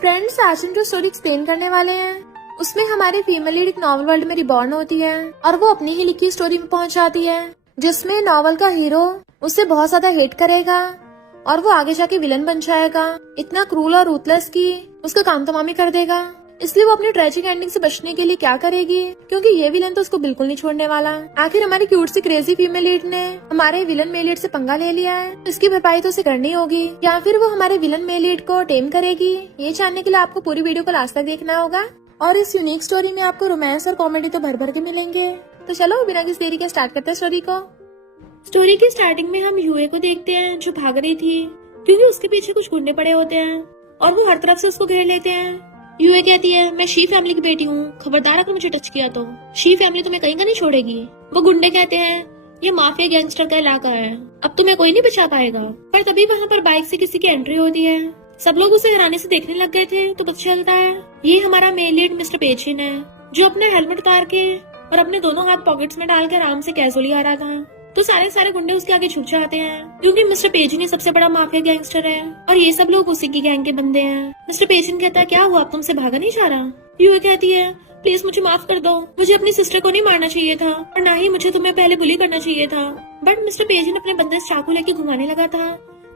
Friends, आज हम जो स्टोरी एक्सप्लेन करने वाले हैं उसमें हमारी फीमेल लीड एक नॉवल वर्ल्ड में रिबॉर्न होती है और वो अपनी ही लिखी स्टोरी में पहुंच जाती है, जिसमें नॉवल का हीरो उससे बहुत ज्यादा हेट करेगा और वो आगे जाके विलन बन जाएगा। इतना क्रूल और रूथलेस कि उसका काम तमाम ही कर देगा। इसलिए वो अपनी ट्रेजिक एंडिंग से बचने के लिए क्या करेगी, क्योंकि ये विलन तो उसको बिल्कुल नहीं छोड़ने वाला। आखिर हमारी क्यूट सी क्रेजी फीमेल लीड ने हमारे विलन मेल लीड से पंगा ले लिया है, इसकी भरपाई तो उसे करनी होगी, या फिर वो हमारे विलन मेल लीड को टेम करेगी। ये जानने के लिए आपको पूरी वीडियो को लास्ट तक देखना होगा और इस यूनिक स्टोरी में आपको रोमांस और कॉमेडी तो भर भर के मिलेंगे। तो चलो बिना किसी देरी के स्टार्ट करते हैं स्टोरी को। स्टोरी की स्टार्टिंग में हम यूए को देखते हैं जो भाग रही थी, क्योंकि उसके पीछे कुछ गुंडे पड़े होते हैं और वो हर तरफ से उसको घेर लेते हैं। यूए कहती है, मैं शी फैमिली की बेटी हूँ, खबरदार अगर मुझे टच किया तो शी फैमिली तुम्हें कहीं का नहीं छोड़ेगी। वो गुंडे कहते हैं, ये माफिया गैंगस्टर का इलाका है, अब तुम्हें कोई नहीं बचा पाएगा। पर तभी वहाँ पर बाइक से किसी की एंट्री होती है। सब लोग उसे हैरानी से देखने लग गए थे तो पता चलता है ये हमारा मेल लीड मिस्टर पेचिन है, जो अपना हेलमेट उतार के और अपने दोनों हाथ पॉकेट्स में डाल के आराम से कैजुअली आ रहा था। तो सारे गुंडे उसके आगे झुक जाते हैं, क्योंकि मिस्टर पेजिन ही सबसे बड़ा माफिया गैंगस्टर है और ये सब लोग उसी की गैंग के बंदे हैं। मिस्टर पेजिन कहता है, क्या हुआ, अब तुमसे भागा नहीं जा रहा। यूए कहती है, प्लीज मुझे माफ कर दो, मुझे अपनी सिस्टर को नहीं मारना चाहिए था और ना ही मुझे तुम्हें पहले बुली करना चाहिए था। बट मिस्टर पेजिन अपने बंदे से चाकू लेके घुमाने लगा था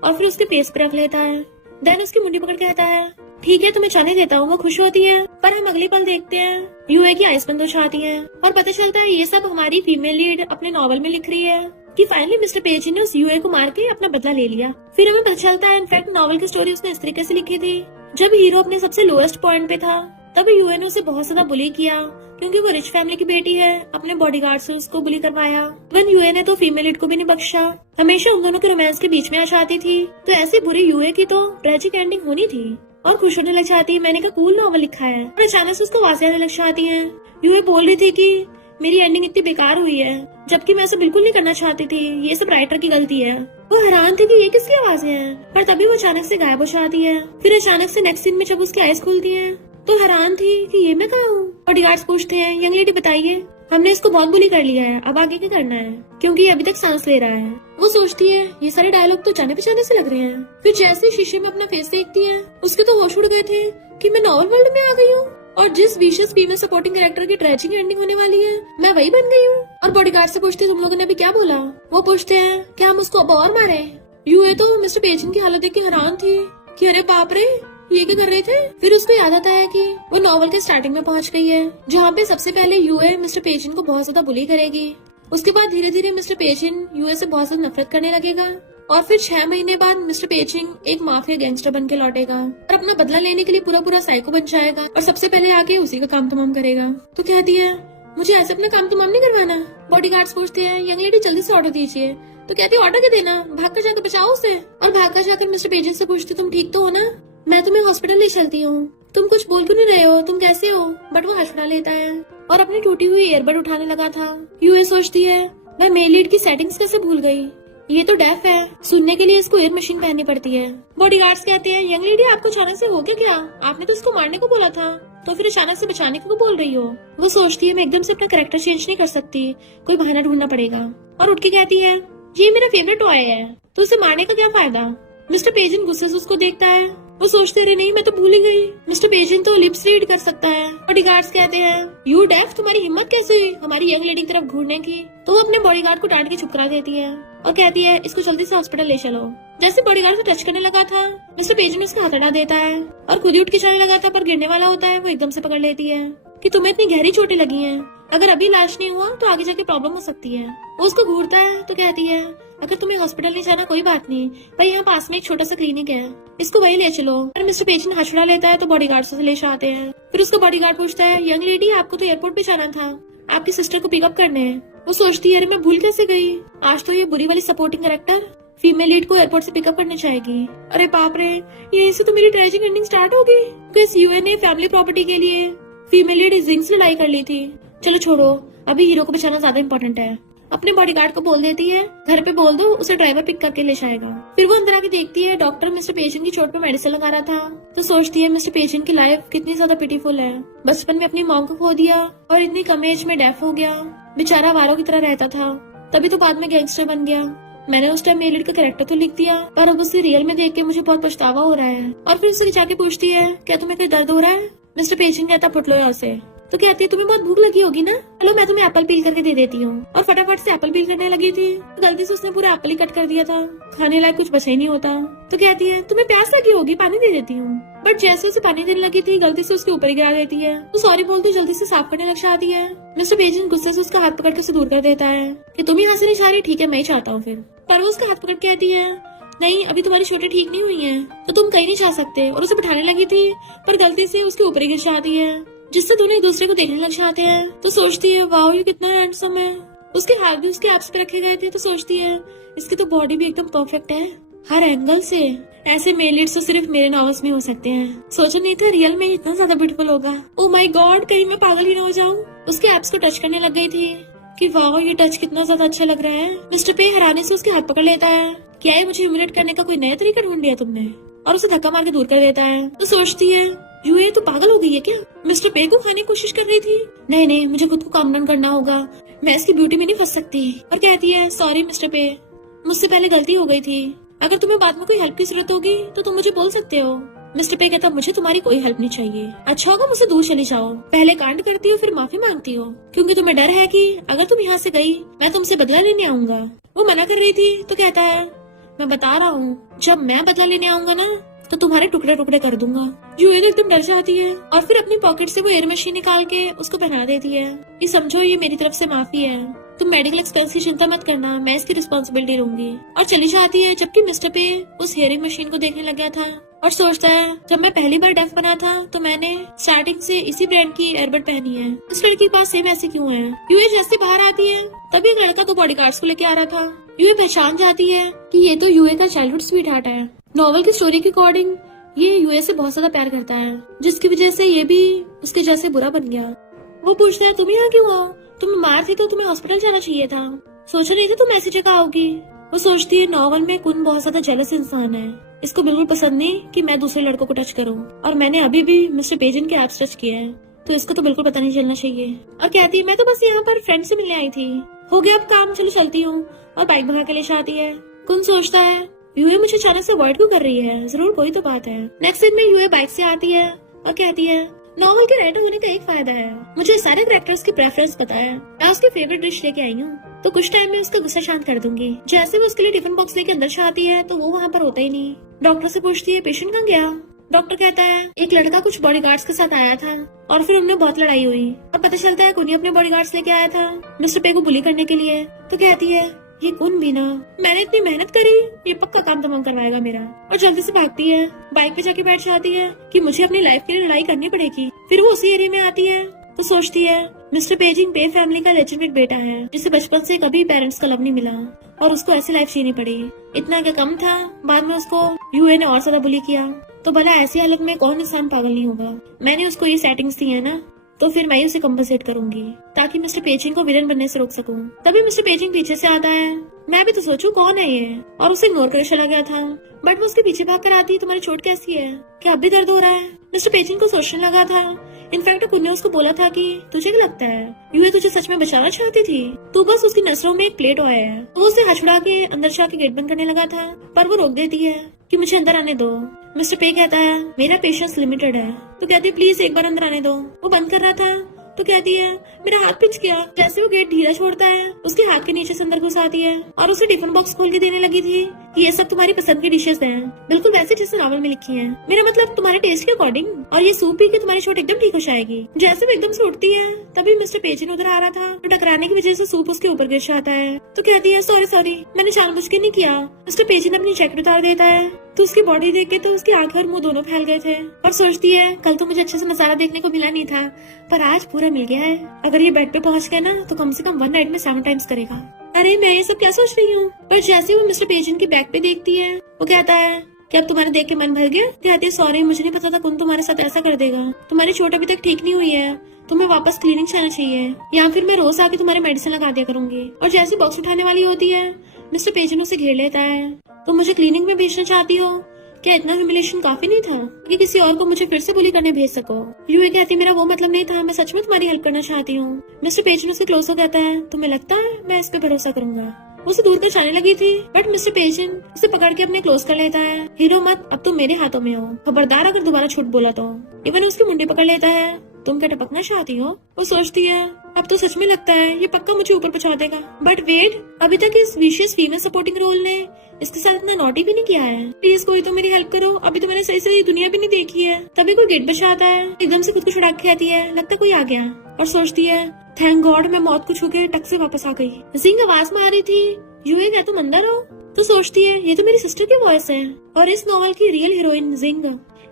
और फिर उसके फेस पर रख लेता है। देन उसकी मुंडी पकड़ कहता है, ठीक है तुम्हें जाने देता हूँ। वो खुश होती है, पर हम अगली पल देखते हैं यूए की आइस बंद हो जाती है और पता चलता है ये सब हमारी फीमेल लीड अपने नॉवल में लिख रही है कि फाइनली मिस्टर पेजिन ने उस यूए को मार के अपना बदला ले लिया। फिर हमें पता चलता है इनफैक्ट नॉवल की स्टोरी उसने इस तरीके से लिखी थी, जब हीरो अपने सबसे लोएस्ट पॉइंट पे था तब यूए ने उसे बहुत ज्यादा बुली किया, क्योंकि वो रिच फैमिली की बेटी है। अपने बॉडीगार्ड से उसको बुली करवाया। वन यूए ने तो फीमेल लीड को भी नहीं बख्शा, हमेशा उन दोनों के रोमांस के बीच में आ जाती थी। तो ऐसी बुरी यूए की तो ट्रेजिक एंडिंग होनी थी और खुश होने लग जाती है, मैंने का कूल नॉवल लिखा है। और अचानक से उसको आवाजें आने लग जाती है। यूए बोल रही थी कि मेरी एंडिंग इतनी बेकार हुई है, जबकि मैं ऐसा बिल्कुल नहीं करना चाहती थी, ये सब राइटर की गलती है। वो हैरान थी कि ये किसकी आवाजें हैं, पर तभी वो अचानक से गायब हो जाती है। फिर अचानक से नेक्स्ट सीन में जब उसकी आइज खुलती है तो हैरान थी कि ये मैं कहाँ हूँ। बॉडीगार्ड्स पूछते हैं, यंग लेडी बताइए, हमने इसको बहुत बुली कर लिया है, अब आगे क्या करना है, क्योंकि अभी तक सांस ले रहा है। वो सोचती है ये सारे डायलॉग तो जाने पहचाने से लग रहे हैं। फिर जैसे शीशे में अपना फेस देखती है उसके तो होश उड़ गए थे कि मैं नॉवल वर्ल्ड में आ गई हूँ और जिस विशियस फीमेल सपोर्टिंग कैरेक्टर की ट्रेजिक एंडिंग होने वाली है मैं वही बन गई हूँ। और बॉडीगार्ड से पूछते तुम लोगों ने अभी क्या बोला। वो पूछते हैं, क्या हम उसको अब और मारे। यूए तो मिस्टर पेजिन की हालत देख के हैरान थी कि अरे बाप रे, ये क्या कर रहे थे। फिर उसको याद आता है कि वो नॉवल के स्टार्टिंग में पहुंच गई है, जहाँ पे सबसे पहले यूए मिस्टर पेजिन को बहुत ज्यादा बुली करेगी। उसके बाद धीरे धीरे मिस्टर पेजिन यूए से बहुत ज्यादा नफरत करने लगेगा और फिर 6 महीने बाद मिस्टर पेजिन एक माफिया गैंगस्टर बन के लौटेगा और अपना बदला लेने के लिए पूरा साइको बन जाएगा और सबसे पहले आके उसी का काम तमाम करेगा। तो कहती है, मुझे ऐसे अपना काम तमाम नहीं करवाना। बॉडीगार्ड्स पूछते हैं, यंग लेडी जल्दी से ऑर्डर दीजिए। तो कहती है, ऑर्डर क्या देना, भाग कर जाकर बचाओ उसे। और भाग कर जाकर मिस्टर पेजिन से पूछती, तुम ठीक तो हो ना, मैं तुम्हें हॉस्पिटल ले चलती हूँ, तुम कुछ बोल क्यों नहीं रहे हो, तुम कैसे हो। बट वो हंसना लेता है और अपनी टूटी हुई ईयरबड उठाने लगा था। यूए सोचती है, मैं मेल लीड की सेटिंग्स कैसे भूल गई, ये तो डेफ है, सुनने के लिए इसको ईयर मशीन पहननी पड़ती है। बॉडीगार्ड्स कहते हैं, यंग लेडी आपको अचानक से हो गया क्या, आपने तो इसको मारने को बोला था, तो फिर अचानक से बचाने को बोल रही हो। वो सोचती है, मैं एकदम से अपना कैरेक्टर चेंज नहीं कर सकती, कोई बहाना ढूंढना पड़ेगा। और उठ के कहती है, ये मेरा फेवरेट टॉय है, तो उसे मारने का क्या फायदा। मिस्टर पेजिन गुस्से से उसको देखता है। वो सोचते रहे, नहीं मैं तो भूल ही गई, मिस्टर पेजिन तो लिप्स रीड कर सकता है। बॉडीगार्ड्स कहते हैं, यू डेफ, तुम्हारी हिम्मत कैसे हुई हमारी यंग लेडी की तरफ घूरने की। तो वो अपने बॉडीगार्ड को डांट के चुप करा देती है और कहती है, इसको जल्दी से हॉस्पिटल ले चलो। जैसे बॉडीगार्ड से टच करने लगा था मिस्टर पेजिन उसका हाथ हटा देता है और खुद ही उठ के जाने लगा था, पर गिरने वाला होता है। वो एकदम से पकड़ लेती है कि तुम्हें इतनी गहरी चोटें लगी हैं, अगर अभी इलाज नहीं हुआ तो आगे जाके प्रॉब्लम हो सकती है। वो उसको घूरता है तो कहती है, अगर तुम्हें हॉस्पिटल नहीं जाना कोई बात नहीं, पर यहाँ पास में एक छोटा सा क्लिनिक है, इसको वही ले चलो। और मिस्टर पेजिन हाथ छुड़ा लेता है तो बॉडीगार्ड से ले आते हैं। फिर उसको बॉडीगार्ड पूछता है, यंग लेडी आपको तो एयरपोर्ट पे जाना था, आपकी सिस्टर को पिकअप करने। वो सोचती है, अरे मैं भूल कैसे गई, आज तो ये बुरी वाली सपोर्टिंग कैरेक्टर फीमेल लीड को एयरपोर्ट से पिकअप करने जाएगी। अरे बाप रे, यहीं से तो मेरी ट्रेजिक एंडिंग स्टार्ट होगी। इस यूए ने फैमिली प्रॉपर्टी के लिए फीमेल लीड जिंग से लड़ाई कर ली थी। चलो छोड़ो, अभी हीरो को बचाना ज्यादा इम्पोर्टेंट है। अपने बॉडीगार्ड को बोल देती है, घर पे बोल दो, उसे ड्राइवर पिक करके ले जाएगा। फिर वो अंदर आके देखती है डॉक्टर मिस्टर पेजिन की चोट पे मेडिसिन लगा रहा था। तो सोचती है मिस्टर पेजिन की लाइफ कितनी ज्यादा पिटीफुल है, बचपन में अपनी मॉम को खो दिया और इतनी कम एज में डेफ हो गया, बेचारा वारों की तरह रहता था, तभी तो बाद में गैंगस्टर बन गया। मैंने उस टाइम मेलिड का कैरेक्टर तो लिख दिया, पर अब उसे रियल में देख के मुझे बहुत पछतावा हो रहा है। और फिर उससे जाके पूछती है, क्या तुम्हें कोई दर्द हो रहा है? मिस्टर पेजिंग कहता, फुट लो यहाँ से। तो कहती है, तुम्हें बहुत भूख लगी होगी ना, चलो मैं तुम्हें एप्पल पील करके दे देती हूँ। और फटाफट से एप्पल पील करने लगी थी, तो गलती से उसने पूरा एप्पल ही कट कर दिया था। खाने लायक कुछ बचा ही नहीं होता। तो कहती है, तुम्हें प्यास लगी होगी, पानी दे देती हूँ। बट जैसे उसे पानी देने लगी थी, गलती से उसके ऊपर ही गिरा देती है। तो सॉरी बोलती जल्दी से साफ करने लग जाती है। मिस्टर पेजिंग गुस्से से उसका हाथ पकड़ के उसे दूर कर देता है कि तुम यहाँ से नहीं जा रही, ठीक है मैं ही चाहता हूँ। फिर पर वो उसका हाथ पकड़ के कहती है, नहीं अभी तुम्हारी चोटें ठीक नहीं हुई है, तो तुम कहीं नहीं जा सकते। और उसे बिठाने लगी थी, पर गलती से उसके ऊपर ही गिर जाती है, जिससे दोनों एक दूसरे को देखने लग जाते हैं। तो सोचती है, वाओ ये कितना हैंडसम है। उसके हाथ भी उसके एब्स पे रखे गए थे, तो सोचती है इसकी तो बॉडी भी एकदम परफेक्ट है हर एंगल से। ऐसे मेल लीड्स तो सिर्फ मेरे नॉवेल्स में हो सकते हैं। सोचा नहीं था रियल में इतना ज्यादा ब्यूटीफुल होगा। ओ माय गॉड, कहीं मैं पागल ही ना हो जाऊं। उसके एब्स को टच करने लग गई थी कि वाओ ये टच कितना ज्यादा अच्छा लग रहा है। मिस्टर पे हैरानी से उसके हाथ पकड़ लेता है, क्या है मुझे ह्यूमिलेट करने का कोई नया तरीका ढूंढ लिया तुमने? और उसे धक्का मार के दूर कर देता है। तो सोचती है, यूए तो पागल हो गई है क्या? मिस्टर पे को खाने की कोशिश कर रही थी। नहीं मुझे खुद को काम डाउन करना होगा, मैं इसकी ब्यूटी में नहीं फंस सकती। और कहती है, सॉरी मिस्टर पे, मुझसे पहले गलती हो गई थी। अगर तुम्हें बाद में कोई हेल्प की जरूरत होगी तो तुम मुझे बोल सकते हो। मिस्टर पे कहता, मुझे तुम्हारी कोई हेल्प नहीं चाहिए, अच्छा होगा मुझसे दूर चली जाओ। पहले कांड करती हो फिर माफी मांगती हो, क्योंकि तुम्हें डर है कि अगर तुम यहाँ से गई मैं तुमसे बदला लेने आऊंगा। वो मना कर रही थी, तो कहता है, मैं बता रहा हूँ जब मैं बदला लेने आऊंगा ना तो तुम्हारे टुकड़े टुकड़े कर दूंगा। यूएन एकदम डर जाती है और फिर अपनी पॉकेट से वो एयर मशीन निकाल के उसको पहना देती है। ये समझो ये मेरी तरफ से माफी है, तुम मेडिकल एक्सपेंस की चिंता मत करना, मैं इसकी रिस्पॉन्सिबिलिटी लूंगी। और चली जाती है, जबकि मिस्टर पे उस हेयरिंग मशीन को देखने लग गया था और सोचता है, जब मैं पहली बार डेफ बना था तो मैंने स्टार्टिंग से इसी ब्रांड की एयरबड पहनी है, इस लड़की के पास सेम ऐसी क्यों है? यूए जैसे बाहर आती है तभी एक लड़का तो बॉडीगार्ड्स को लेके आ रहा था। यूए पहचान जाती है कि ये तो यूए का चाइल्डहुड स्वीट हार्ट है। नॉवल की स्टोरी के अकॉर्डिंग ये यूए से बहुत ज्यादा प्यार करता है, जिसकी वजह से ये भी उसके जैसे बुरा बन गया। वो पूछता है, तुम यहाँ क्यों हो? तुम बीमार थी तो तुम्हें हॉस्पिटल जाना चाहिए था, सोचा नहीं था तुम ऐसी जगह आओगी। वो सोचती है, नॉवल में कुन बहुत ज्यादा जेलस इंसान है, इसको बिल्कुल पसंद नहीं कि मैं दूसरे लड़कों को टच करूं, और मैंने अभी भी मिस्टर पेजन के एब्स टच किए हैं, तो इसको तो बिल्कुल पता नहीं चलना चाहिए। और कहती है, मैं तो बस यहाँ पर फ्रेंड से मिलने आई थी, हो गया अब काम, चलो चलती हूँ। और बाइक भगा के ले जाती है। कुन सोचता है, यूए मुझे अचानक से अवॉइड क्यों कर रही है, जरूर कोई तो बात है। नेक्स्ट दिन में यूए बाइक से आती है और कहती है, नॉवल के राइटर होने का एक फायदा है, मुझे सारे कैरेक्टर्स की प्रेफरेंस पता है, मैं उसकी फेवरेट डिश लेके आई हूँ, तो कुछ टाइम में उसका गुस्सा शांत कर दूंगी। जैसे वो उसके लिए टिफिन बॉक्स लेके अंदर से आती है तो वो वहाँ पर होता ही नहीं। डॉक्टर से पूछती है, पेशेंट कहाँ गया? डॉक्टर कहता है, एक लड़का कुछ बॉडीगार्ड्स के साथ आया था और फिर उनमें बहुत लड़ाई हुई, और पता चलता है कुनी अपने बॉडीगार्ड्स लेके आया था मिस्टर पे को बुली करने के लिए। तो कहती है, ये कौन भी ना, मैंने इतनी मेहनत करी, ये पक्का काम तमाम करवाएगा मेरा। और जल्दी से भागती है, बाइक पे जाके बैठ जाती है कि मुझे अपनी लाइफ के लिए लड़ाई करनी पड़ेगी। फिर वो उसी एरिया में आती है तो सोचती है, मिस्टर पेजिंग पे फैमिली का लेजिटिमेट बेटा है, जिसे बचपन से कभी पेरेंट्स का लव नहीं मिला और उसको ऐसी लाइफ जीनी पड़ी। इतना क्या कम था, बाद में उसको यूए ने और ज्यादा बुली किया, तो भला ऐसी हालत में कौन इंसान पागल नहीं होगा। मैंने उसको ये सेटिंग्स दी है ना, तो फिर मैं ही उसे कंपनसेट करूंगी ताकि मिस्टर पेजिंग को विलन बनने से रोक सकूं। तभी मिस्टर पेजिंग पीछे से आता है, मैं भी तो सोचूं कौन है ये, और उसे इग्नोर कर चला गया था। बट वो उसके पीछे भाग कर आती है, तुम्हारी चोट कैसी है, क्या अब भी दर्द हो रहा है? मिस्टर पेजिंग को सोचने लगा था, इनफैक्ट कुन ने उसको बोला था कि तुझे क्या लगता है यूए तुझे सच में बचाना चाहती थी, तू बस उसकी नसों में एक प्लेट आया है। वो उसे हछुड़ा के अंदर जाके गेट बंद करने लगा था, पर वो रोक देती है कि मुझे अंदर आने दो। मिस्टर पे कहता है, मेरा पेशेंस लिमिटेड है, तो कहती है प्लीज एक बार अंदर आने दो। वो बंद कर रहा था तो कहती है, मेरा हाथ पिच गया। जैसे वो गेट ढीला छोड़ता है, उसके हाथ के नीचे से अंदर घुस आती है और उसे टिफिन बॉक्स खोल के देने लगी थी कि ये सब तुम्हारी पसंद की डिशेस हैं, बिल्कुल वैसे जैसे नॉवल में लिखी हैं, मेरा मतलब तुम्हारे टेस्ट के अकॉर्डिंग, और ये सूप पी के तुम्हारी चोट एकदम ठीक हो जाएगी। जैसे वो एकदम से उठती है तभी मिस्टर पेजिन उधर आ रहा था, तो टकराने की वजह से सूप उसके ऊपर गिर जाता है। तो कहती है, सॉरी मैंने जानबूझ के नहीं किया। मिस्टर पेजिन अपनी जैकेट उतार देता है तो उसकी बॉडी देख के तो उसकी आंख और मुंह दोनों फैल गए थे, और सोचती है, कल तो मुझे अच्छे से नजारा देखने को मिला नहीं था, पर आज पूरा मिल गया है। अगर ये बेड पे पहुंच गया ना तो कम से कम 1 नाइट में 7 टाइम्स करेगा। अरे मैं ये सब क्या सोच रही हूँ? पर जैसे वो मिस्टर पेजिन की बैक पे देखती है, वो कहता है, क्या अब तुम्हारे देख के मन भर गया? कहती है, सॉरी मुझे नहीं पता था कौन तुम्हारे साथ ऐसा कर देगा, तुम्हारी चोट अभी तक ठीक नहीं हुई है, तुम्हें वापस क्लिनिक जाना चाहिए, या फिर मैं रोज आके तुम्हारे मेडिसिन लगा दिया करूंगी। और जैसी बॉक्स उठाने वाली होती है, मिस्टर पेजिन उसे घेर लेता है, तो मुझे क्लिनिक में भेजना चाहती हो? क्या इतना ह्यूमिलेशन काफी नहीं था कि किसी और को मुझे फिर से बुली करने भेज सको? यूए कहती, मेरा वो मतलब नहीं था, मैं सच में तुम्हारी हेल्प करना चाहती हूँ। मिस्टर पेजिन उसके क्लोज हो जाता है, तुम्हें लगता है मैं इस पे भरोसा करूंगा? वो उसे दूर कर जाने लगी थी, बट मिस्टर पेजेंट उसे पकड़ के अपने क्लोज कर लेता है। हीरो मत, अब तुम मेरे हाथों में हो, खबरदार अगर दोबारा झूठ बोला तो। इवन उसकी मुंडी पकड़ लेता है। तुम क्या टपकना चाहती हो? वो सोचती है अब तो सच में लगता है ये पक्का मुझे ऊपर पहुंचा देगा। बट वेट, अभी तक इस विशेष फीमेल सपोर्टिंग रोल ने इसके साथ इतना नॉटी भी नहीं किया है। प्लीज कोई तो मेरी हेल्प करो, अभी तो मैंने सही से ये दुनिया भी नहीं देखी है। तभी कोई गेट बचाता है, एकदम से खुद को छुड़ा के कहती है लगता कोई आ गया, और सोचती है थैंक गॉड मैं मौत को छू के टक से वापस आ गई। जिंग आवाज मार रही थी, यूए क्या तुम अंदर हो? तो सोचती है ये तो मेरी सिस्टर की वॉइस है और इस नॉवल की रियल हीरोइन जिंग।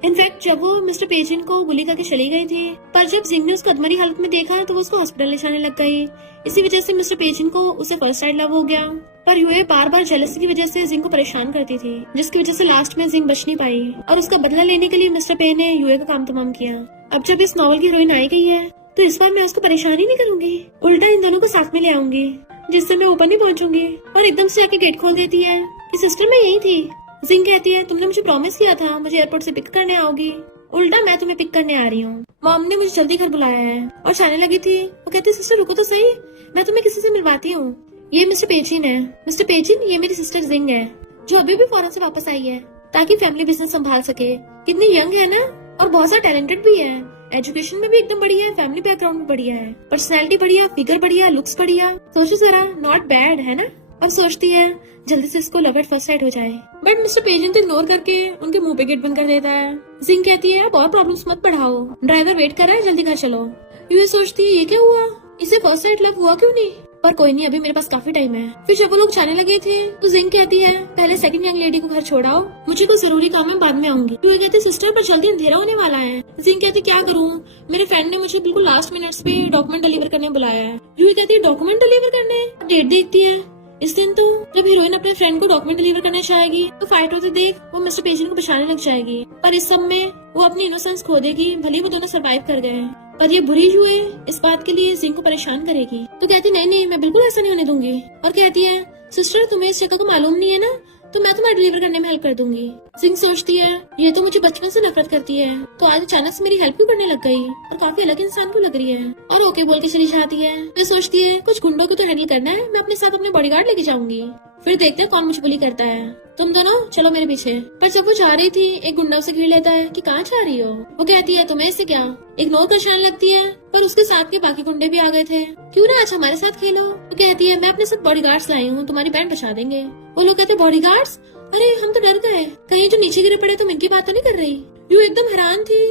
इनफैक्ट जब वो मिस्टर पेजेंट को बुली करके चली गई थी, पर जब जिंग ने उसको अधमरी हालत में देखा तो वो उसको हॉस्पिटल ले जाने लग गई। इसी वजह से मिस्टर पेजेंट को उसे फर्स्ट साइड लव हो गया। पर यूए बार बार जेलसी की वजह से जिंग को परेशान करती थी, जिसकी वजह से लास्ट में जिंग बच नहीं पाई और उसका बदला लेने के लिए मिस्टर पे ने यूए का काम तमाम किया। अब जब इस नॉवल की हीरोइन आई गई है तो इस बार मैं उसको परेशान ही नहीं करूंगी, उल्टा इन दोनों को साथ में ले आऊंगी, जिससे मैं ऊपर नहीं पहुंचूंगी। और एकदम से आके गेट खोल देती है कि सिस्टर मैं यही थी। जिंग कहती है तुमने मुझे प्रॉमिस किया था मुझे एयरपोर्ट से पिक करने आओगी, उल्टा मैं तुम्हें पिक करने आ रही हूँ। मॉम ने मुझे जल्दी घर बुलाया है और जाने लगी थी। वो कहती सिस्टर रुको तो सही, मैं तुम्हें किसी से मिलवाती हूँ। ये मिस्टर पेजिन है। मिस्टर पेजिन, ये मेरी सिस्टर जिंग है जो अभी भी फॉरेन से वापस आई है ताकि फैमिली बिजनेस संभाल सके। कितनी यंग है ना, और बहुत सारा टैलेंटेड भी है। एजुकेशन में भी एकदम बढ़िया है, फैमिली बैकग्राउंड में बढ़िया है, पर्सनैलिटी बढ़िया, फिगर बढ़िया, लुक्स बढ़िया। सोचो जरा, नॉट बैड है ना। और सोचती है जल्दी से इसको लव एट फर्स्ट साइट हो जाए। बट मिस्टर पेजेंट तो इग्नोर करके उनके मुंह पे गेट बंद कर देता है। जिंग कहती है अब और प्रॉब्लम्स मत बढ़ाओ, ड्राइवर वेट कर रहा है, जल्दी घर चलो। ये सोचती है ये क्या हुआ, इसे फर्स्ट साइट लव हुआ क्यों नहीं? पर कोई नहीं, अभी मेरे पास काफी टाइम है। फिर जब वो लोग जाने लगे थे तो जिंग कहती है पहले सेकंड यंग लेडी को घर छोड़ाओ, मुझे कोई जरूरी काम है, बाद में आऊंगी। तो कहते सिस्टर पर जल्दी अंधेरा होने वाला है। जिंग कहती क्या करूँ, मेरे फ्रेंड ने मुझे बिल्कुल लास्ट मिनट्स पे डॉक्यूमेंट डिलीवर करने बुलाया है। यूही कहती है डॉक्यूमेंट डिलीवर करने? डेट देखती है इस दिन तो जब हीरोइन अपने फ्रेंड को डॉक्यूमेंट डिलीवर करने जाएगी तो फाइट होते देख वो मिस्टर पेजेंट को बचाने लग जाएगी। पर इस सब में वो अपनी इनोसेंस खो देगी, भले वो दोनों सरवाइव कर गए। पर ये बुरी हुए इस बात के लिए जिंग को परेशान करेगी। तो कहती नहीं नहीं मैं बिल्कुल ऐसा नहीं होने दूंगी। और कहती है सिस्टर तुम्हें इस जगह को मालूम नहीं है ना, तो मैं तुम्हें डिलीवर करने में हेल्प कर दूंगी। जिंग सोचती है ये तो मुझे बचपन से नफरत करती है, तो आज अचानक से मेरी हेल्प क्यों करने लग गई और काफी अलग इंसान को लग रही है। और ओके बोल के चली जाती है। फिर सोचती है कुछ गुंडों को तो हैंडल करना है, मैं अपने साथ अपने बॉडीगार्ड लेके जाऊंगी, फिर देखते हैं कौन मुझे बुली करता है। तुम दोनों चलो मेरे पीछे। पर जब वो जा रही थी एक गुंडा उसे घेर लेता है कि कहाँ जा रही हो। वो कहती है तुम्हें इससे क्या, इग्नोर कर जाने लगती है। पर उसके साथ के बाकी गुंडे भी आ गए थे, क्यों ना आज हमारे साथ खेलो। वो कहती है मैं अपने साथ बॉडीगार्ड्स लाई हूँ, तुम्हारी बैंड बचा देंगे। वो लोग कहते बॉडीगार्ड्स, अरे हम तो डर गए, कहीं जो नीचे गिरे पड़े तुम इनकी बात तो नहीं कर रही। यू एकदम हैरान थी,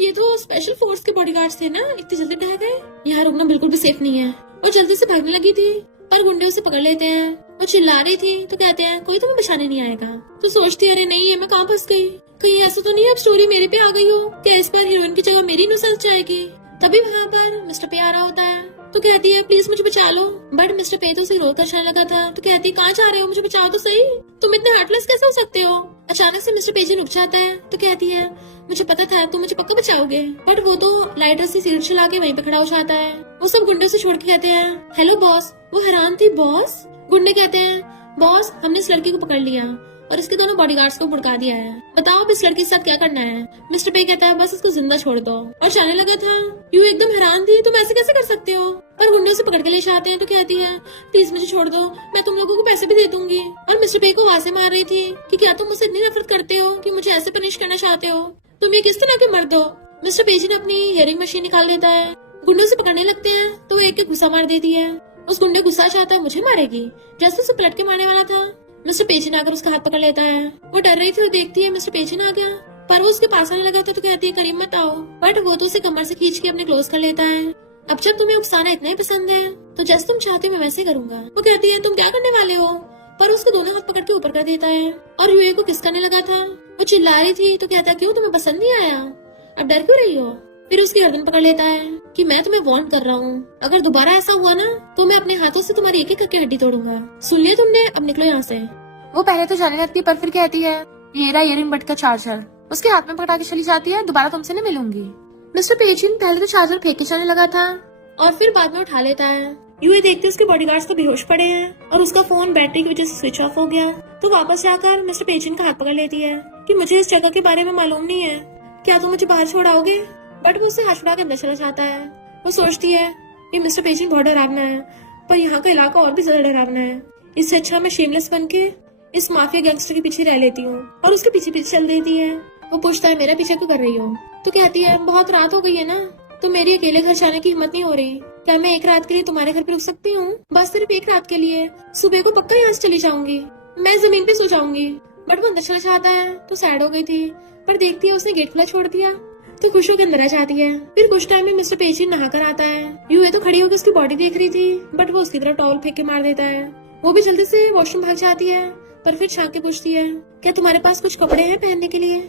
ये तो स्पेशल फोर्स के बॉडीगार्ड्स थे ना, इतनी जल्दी ढह गए, यहाँ रुकना बिल्कुल भी सेफ नहीं है। और जल्दी से भागने लगी थी पर गुंडे उसे पकड़ लेते हैं। वो चिल्ला रही थी तो कहते हैं कोई तुम्हें बचाने नहीं आएगा। तो सोचती है अरे नहीं है मैं कहाँ फंस गई, कहीं ऐसा तो नहीं अब स्टोरी मेरे पे आ गई हो कि इस पर हीरोइन की जगह मेरी इनोसेंस जाएगी। तभी वहाँ पर मिस्टर पे आ रहा होता है तो कहती है प्लीज मुझे बचा लो। बट मिस्टर पे तो उसे रोता जाने लगा था। तो कहती है कहाँ जा रहे हो, मुझे बचाओ तो सही, तुम इतने हार्टलेस कैसे हो सकते हो। अचानक से मिस्टर पेजी रुक जाता है तो कहती है मुझे पता था तुम मुझे पक्का बचाओगे। बट वो तो लाइटर से सिगरेट चला के वहीं पे खड़ा हो जाता है। वो सब गुंडे से छोड़ के कहते हैं हेलो बॉस। वो हैरान थी, बॉस? गुंडे कहते हैं बॉस हमने इस लड़की को पकड़ लिया और इसके दोनों बॉडीगार्ड्स को भड़का दिया है, बताओ अब इस लड़की के साथ क्या करना है। मिस्टर पे कहता है बस इसको जिंदा छोड़ दो। और जाने लगा था। यू एकदम हैरान थी तुम ऐसे कैसे कर सकते हो। पर गुंडे उसे पकड़ के ले जाते हैं तो कहती है प्लीज मुझे छोड़ दो, मैं तुम लोगों को पैसे भी दे दूंगी। और मिस्टर पे को आवाज़ें मार रही थी कि क्या तुम मुझसे इतनी नफरत करते हो कि मुझे ऐसे पनिश करना चाहते हो, तुम ये किस तरह के मर्द हो। मिस्टर पेजी ने अपनी हेयरिंग मशीन निकाल देता है, गुंडे से पकड़ने लगते हैं तो वो एक एक गुस्सा मार देती है। उस गुंडे गुस्सा चाहता है मुझे मारेगी, जैसे उसे पलट के मारने वाला था। मिस्टर पेजिन आकर उसका हाथ पकड़ लेता है। वो डर रही थी और देखती है मिस्टर पेजिन आ गया, पर वो उसके पास आने लगा था तो कहती है करीब मत आओ। बट वो तो उसे कमर से खींच के अपने क्लोज कर लेता है। अब जब तुम्हें उकसाना इतना ही पसंद है तो जैसे तुम चाहते हो मैं वैसे करूंगा। वो कहती है तुम क्या करने वाले हो, पर उसको दोनों हाथ पकड़ के ऊपर कर देता है और यूए को किस करने लगा था। वो चिल्ला रही थी तो कहता क्यों तुम्हें पसंद नहीं आया, अब डर क्यों रही हो। फिर उसकी गर्दन पकड़ लेता है कि मैं तुम्हें वार्न कर रहा हूँ, अगर दोबारा ऐसा हुआ ना तो मैं अपने हाथों से तुम्हारी एक एक करके हड्डी तोड़ूंगा। सुन लिया तुमने, अब निकलो यहाँ से। वो पहले तो जाने लगती है पर फिर कहती है ये रहा इयरिंग बट का चार्जर, उसके हाथ में पकड़ा के चली जाती है, दोबारा तुमसे नहीं मिलूंगी। मिस्टर पेजिन पहले तो चार्जर फेंक के जाने लगा था और फिर बाद में उठा लेता है। यूँ देखते उसके बॉडीगार्ड्स तो बेहोश पड़े हैं और उसका फोन बैटरी की वजह से स्विच ऑफ हो गया। तो वापस जाकर मिस्टर पेजिन का हाथ पकड़ लेती है कि मुझे इस जगह के बारे में मालूम नहीं है, क्या तुम मुझे बाहर छोड़ाओगे। बट वो उसे हाथ छुड़ा के अंदर चला जाता है। वो सोचती है ये मिस्टर पेजिन बहुत डरावना है, पर यहाँ का इलाका और भी ज्यादा डरावना है। इससे अच्छा मैं शेमलेस बन के इस माफिया गैंगस्टर के पीछे रह लेती हूँ और उसके पीछे पीछे चल देती है। वो पूछता है मेरा पीछे क्यों कर रही हो? तो कहती है बहुत रात हो गई है ना, तो मेरी अकेले घर जाने की हिम्मत नहीं हो रही। क्या मैं एक रात के लिए तुम्हारे घर पे रुक सकती हूँ? बस सिर्फ एक रात के लिए। सुबह को पक्का यहाँ से चली जाऊंगी, मैं जमीन पे सो जाऊंगी। बट वो अंदर चला जाता है तो सैड हो गई थी, पर देखती है उसने गेट खुला छोड़ दिया तो खुश होकर अंदर आ जाती है। फिर कुछ टाइम में मिस्टर पेजी नहा कर आता है। यूए तो खड़ी होकर उसकी बॉडी देख रही थी, बट वो उसकी तरफ टॉवल फेंक के मार देता है। वो भी जल्दी से वॉशरूम भाग जाती है, पर फिर झांक के पूछती है क्या तुम्हारे पास कुछ कपड़े हैं पहनने के लिए?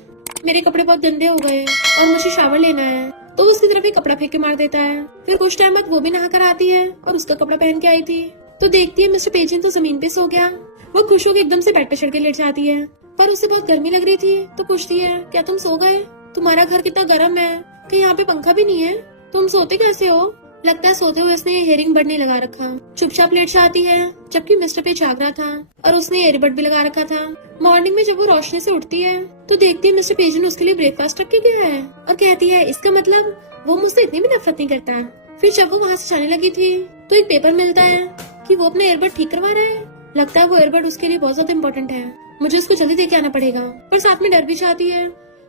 मेरे कपड़े बहुत गंदे हो गए और मुझे शावर लेना है। तो वो उसकी तरफ एक कपड़ा फेंक के मार देता है। फिर कुछ टाइम बाद वो भी नहा कर आती है और उसका कपड़ा पहन के आई थी, तो देखती है मिस्टर पेजिन तो जमीन पे सो गया। वो खुश होकर एकदम से बेड पे चढ़ के लेट जाती है, पर उसे बहुत गर्मी लग रही थी तो पूछती है क्या तुम सो गए? तुम्हारा घर कितना गर्म है कि यहाँ पे पंखा भी नहीं है, तुम सोते कैसे हो? लगता है सोते हुए उसने हेयरिंग बड नहीं लगा रखा। चुपचाप लेट जाती है, जबकि मिस्टर पे जाग रहा था और उसने ईयरबड भी लगा रखा था। मॉर्निंग में जब वो रोशनी से उठती है तो देखती है मिस्टर पेज ने उसके लिए ब्रेकफास्ट रख के गया है और कहती है इसका मतलब वो मुझसे इतनी भी नफरत नहीं करता। फिर जब वो वहाँ से जाने लगी थी तो एक पेपर मिलता है कि वो अपना ईयरबड ठीक करवा रहा है। लगता है वो ईयरबड उसके लिए बहुत ज्यादा इम्पोर्टेंट है, मुझे उसको जल्दी दे के आना पड़ेगा। पर साथ में डर भी चाहती है,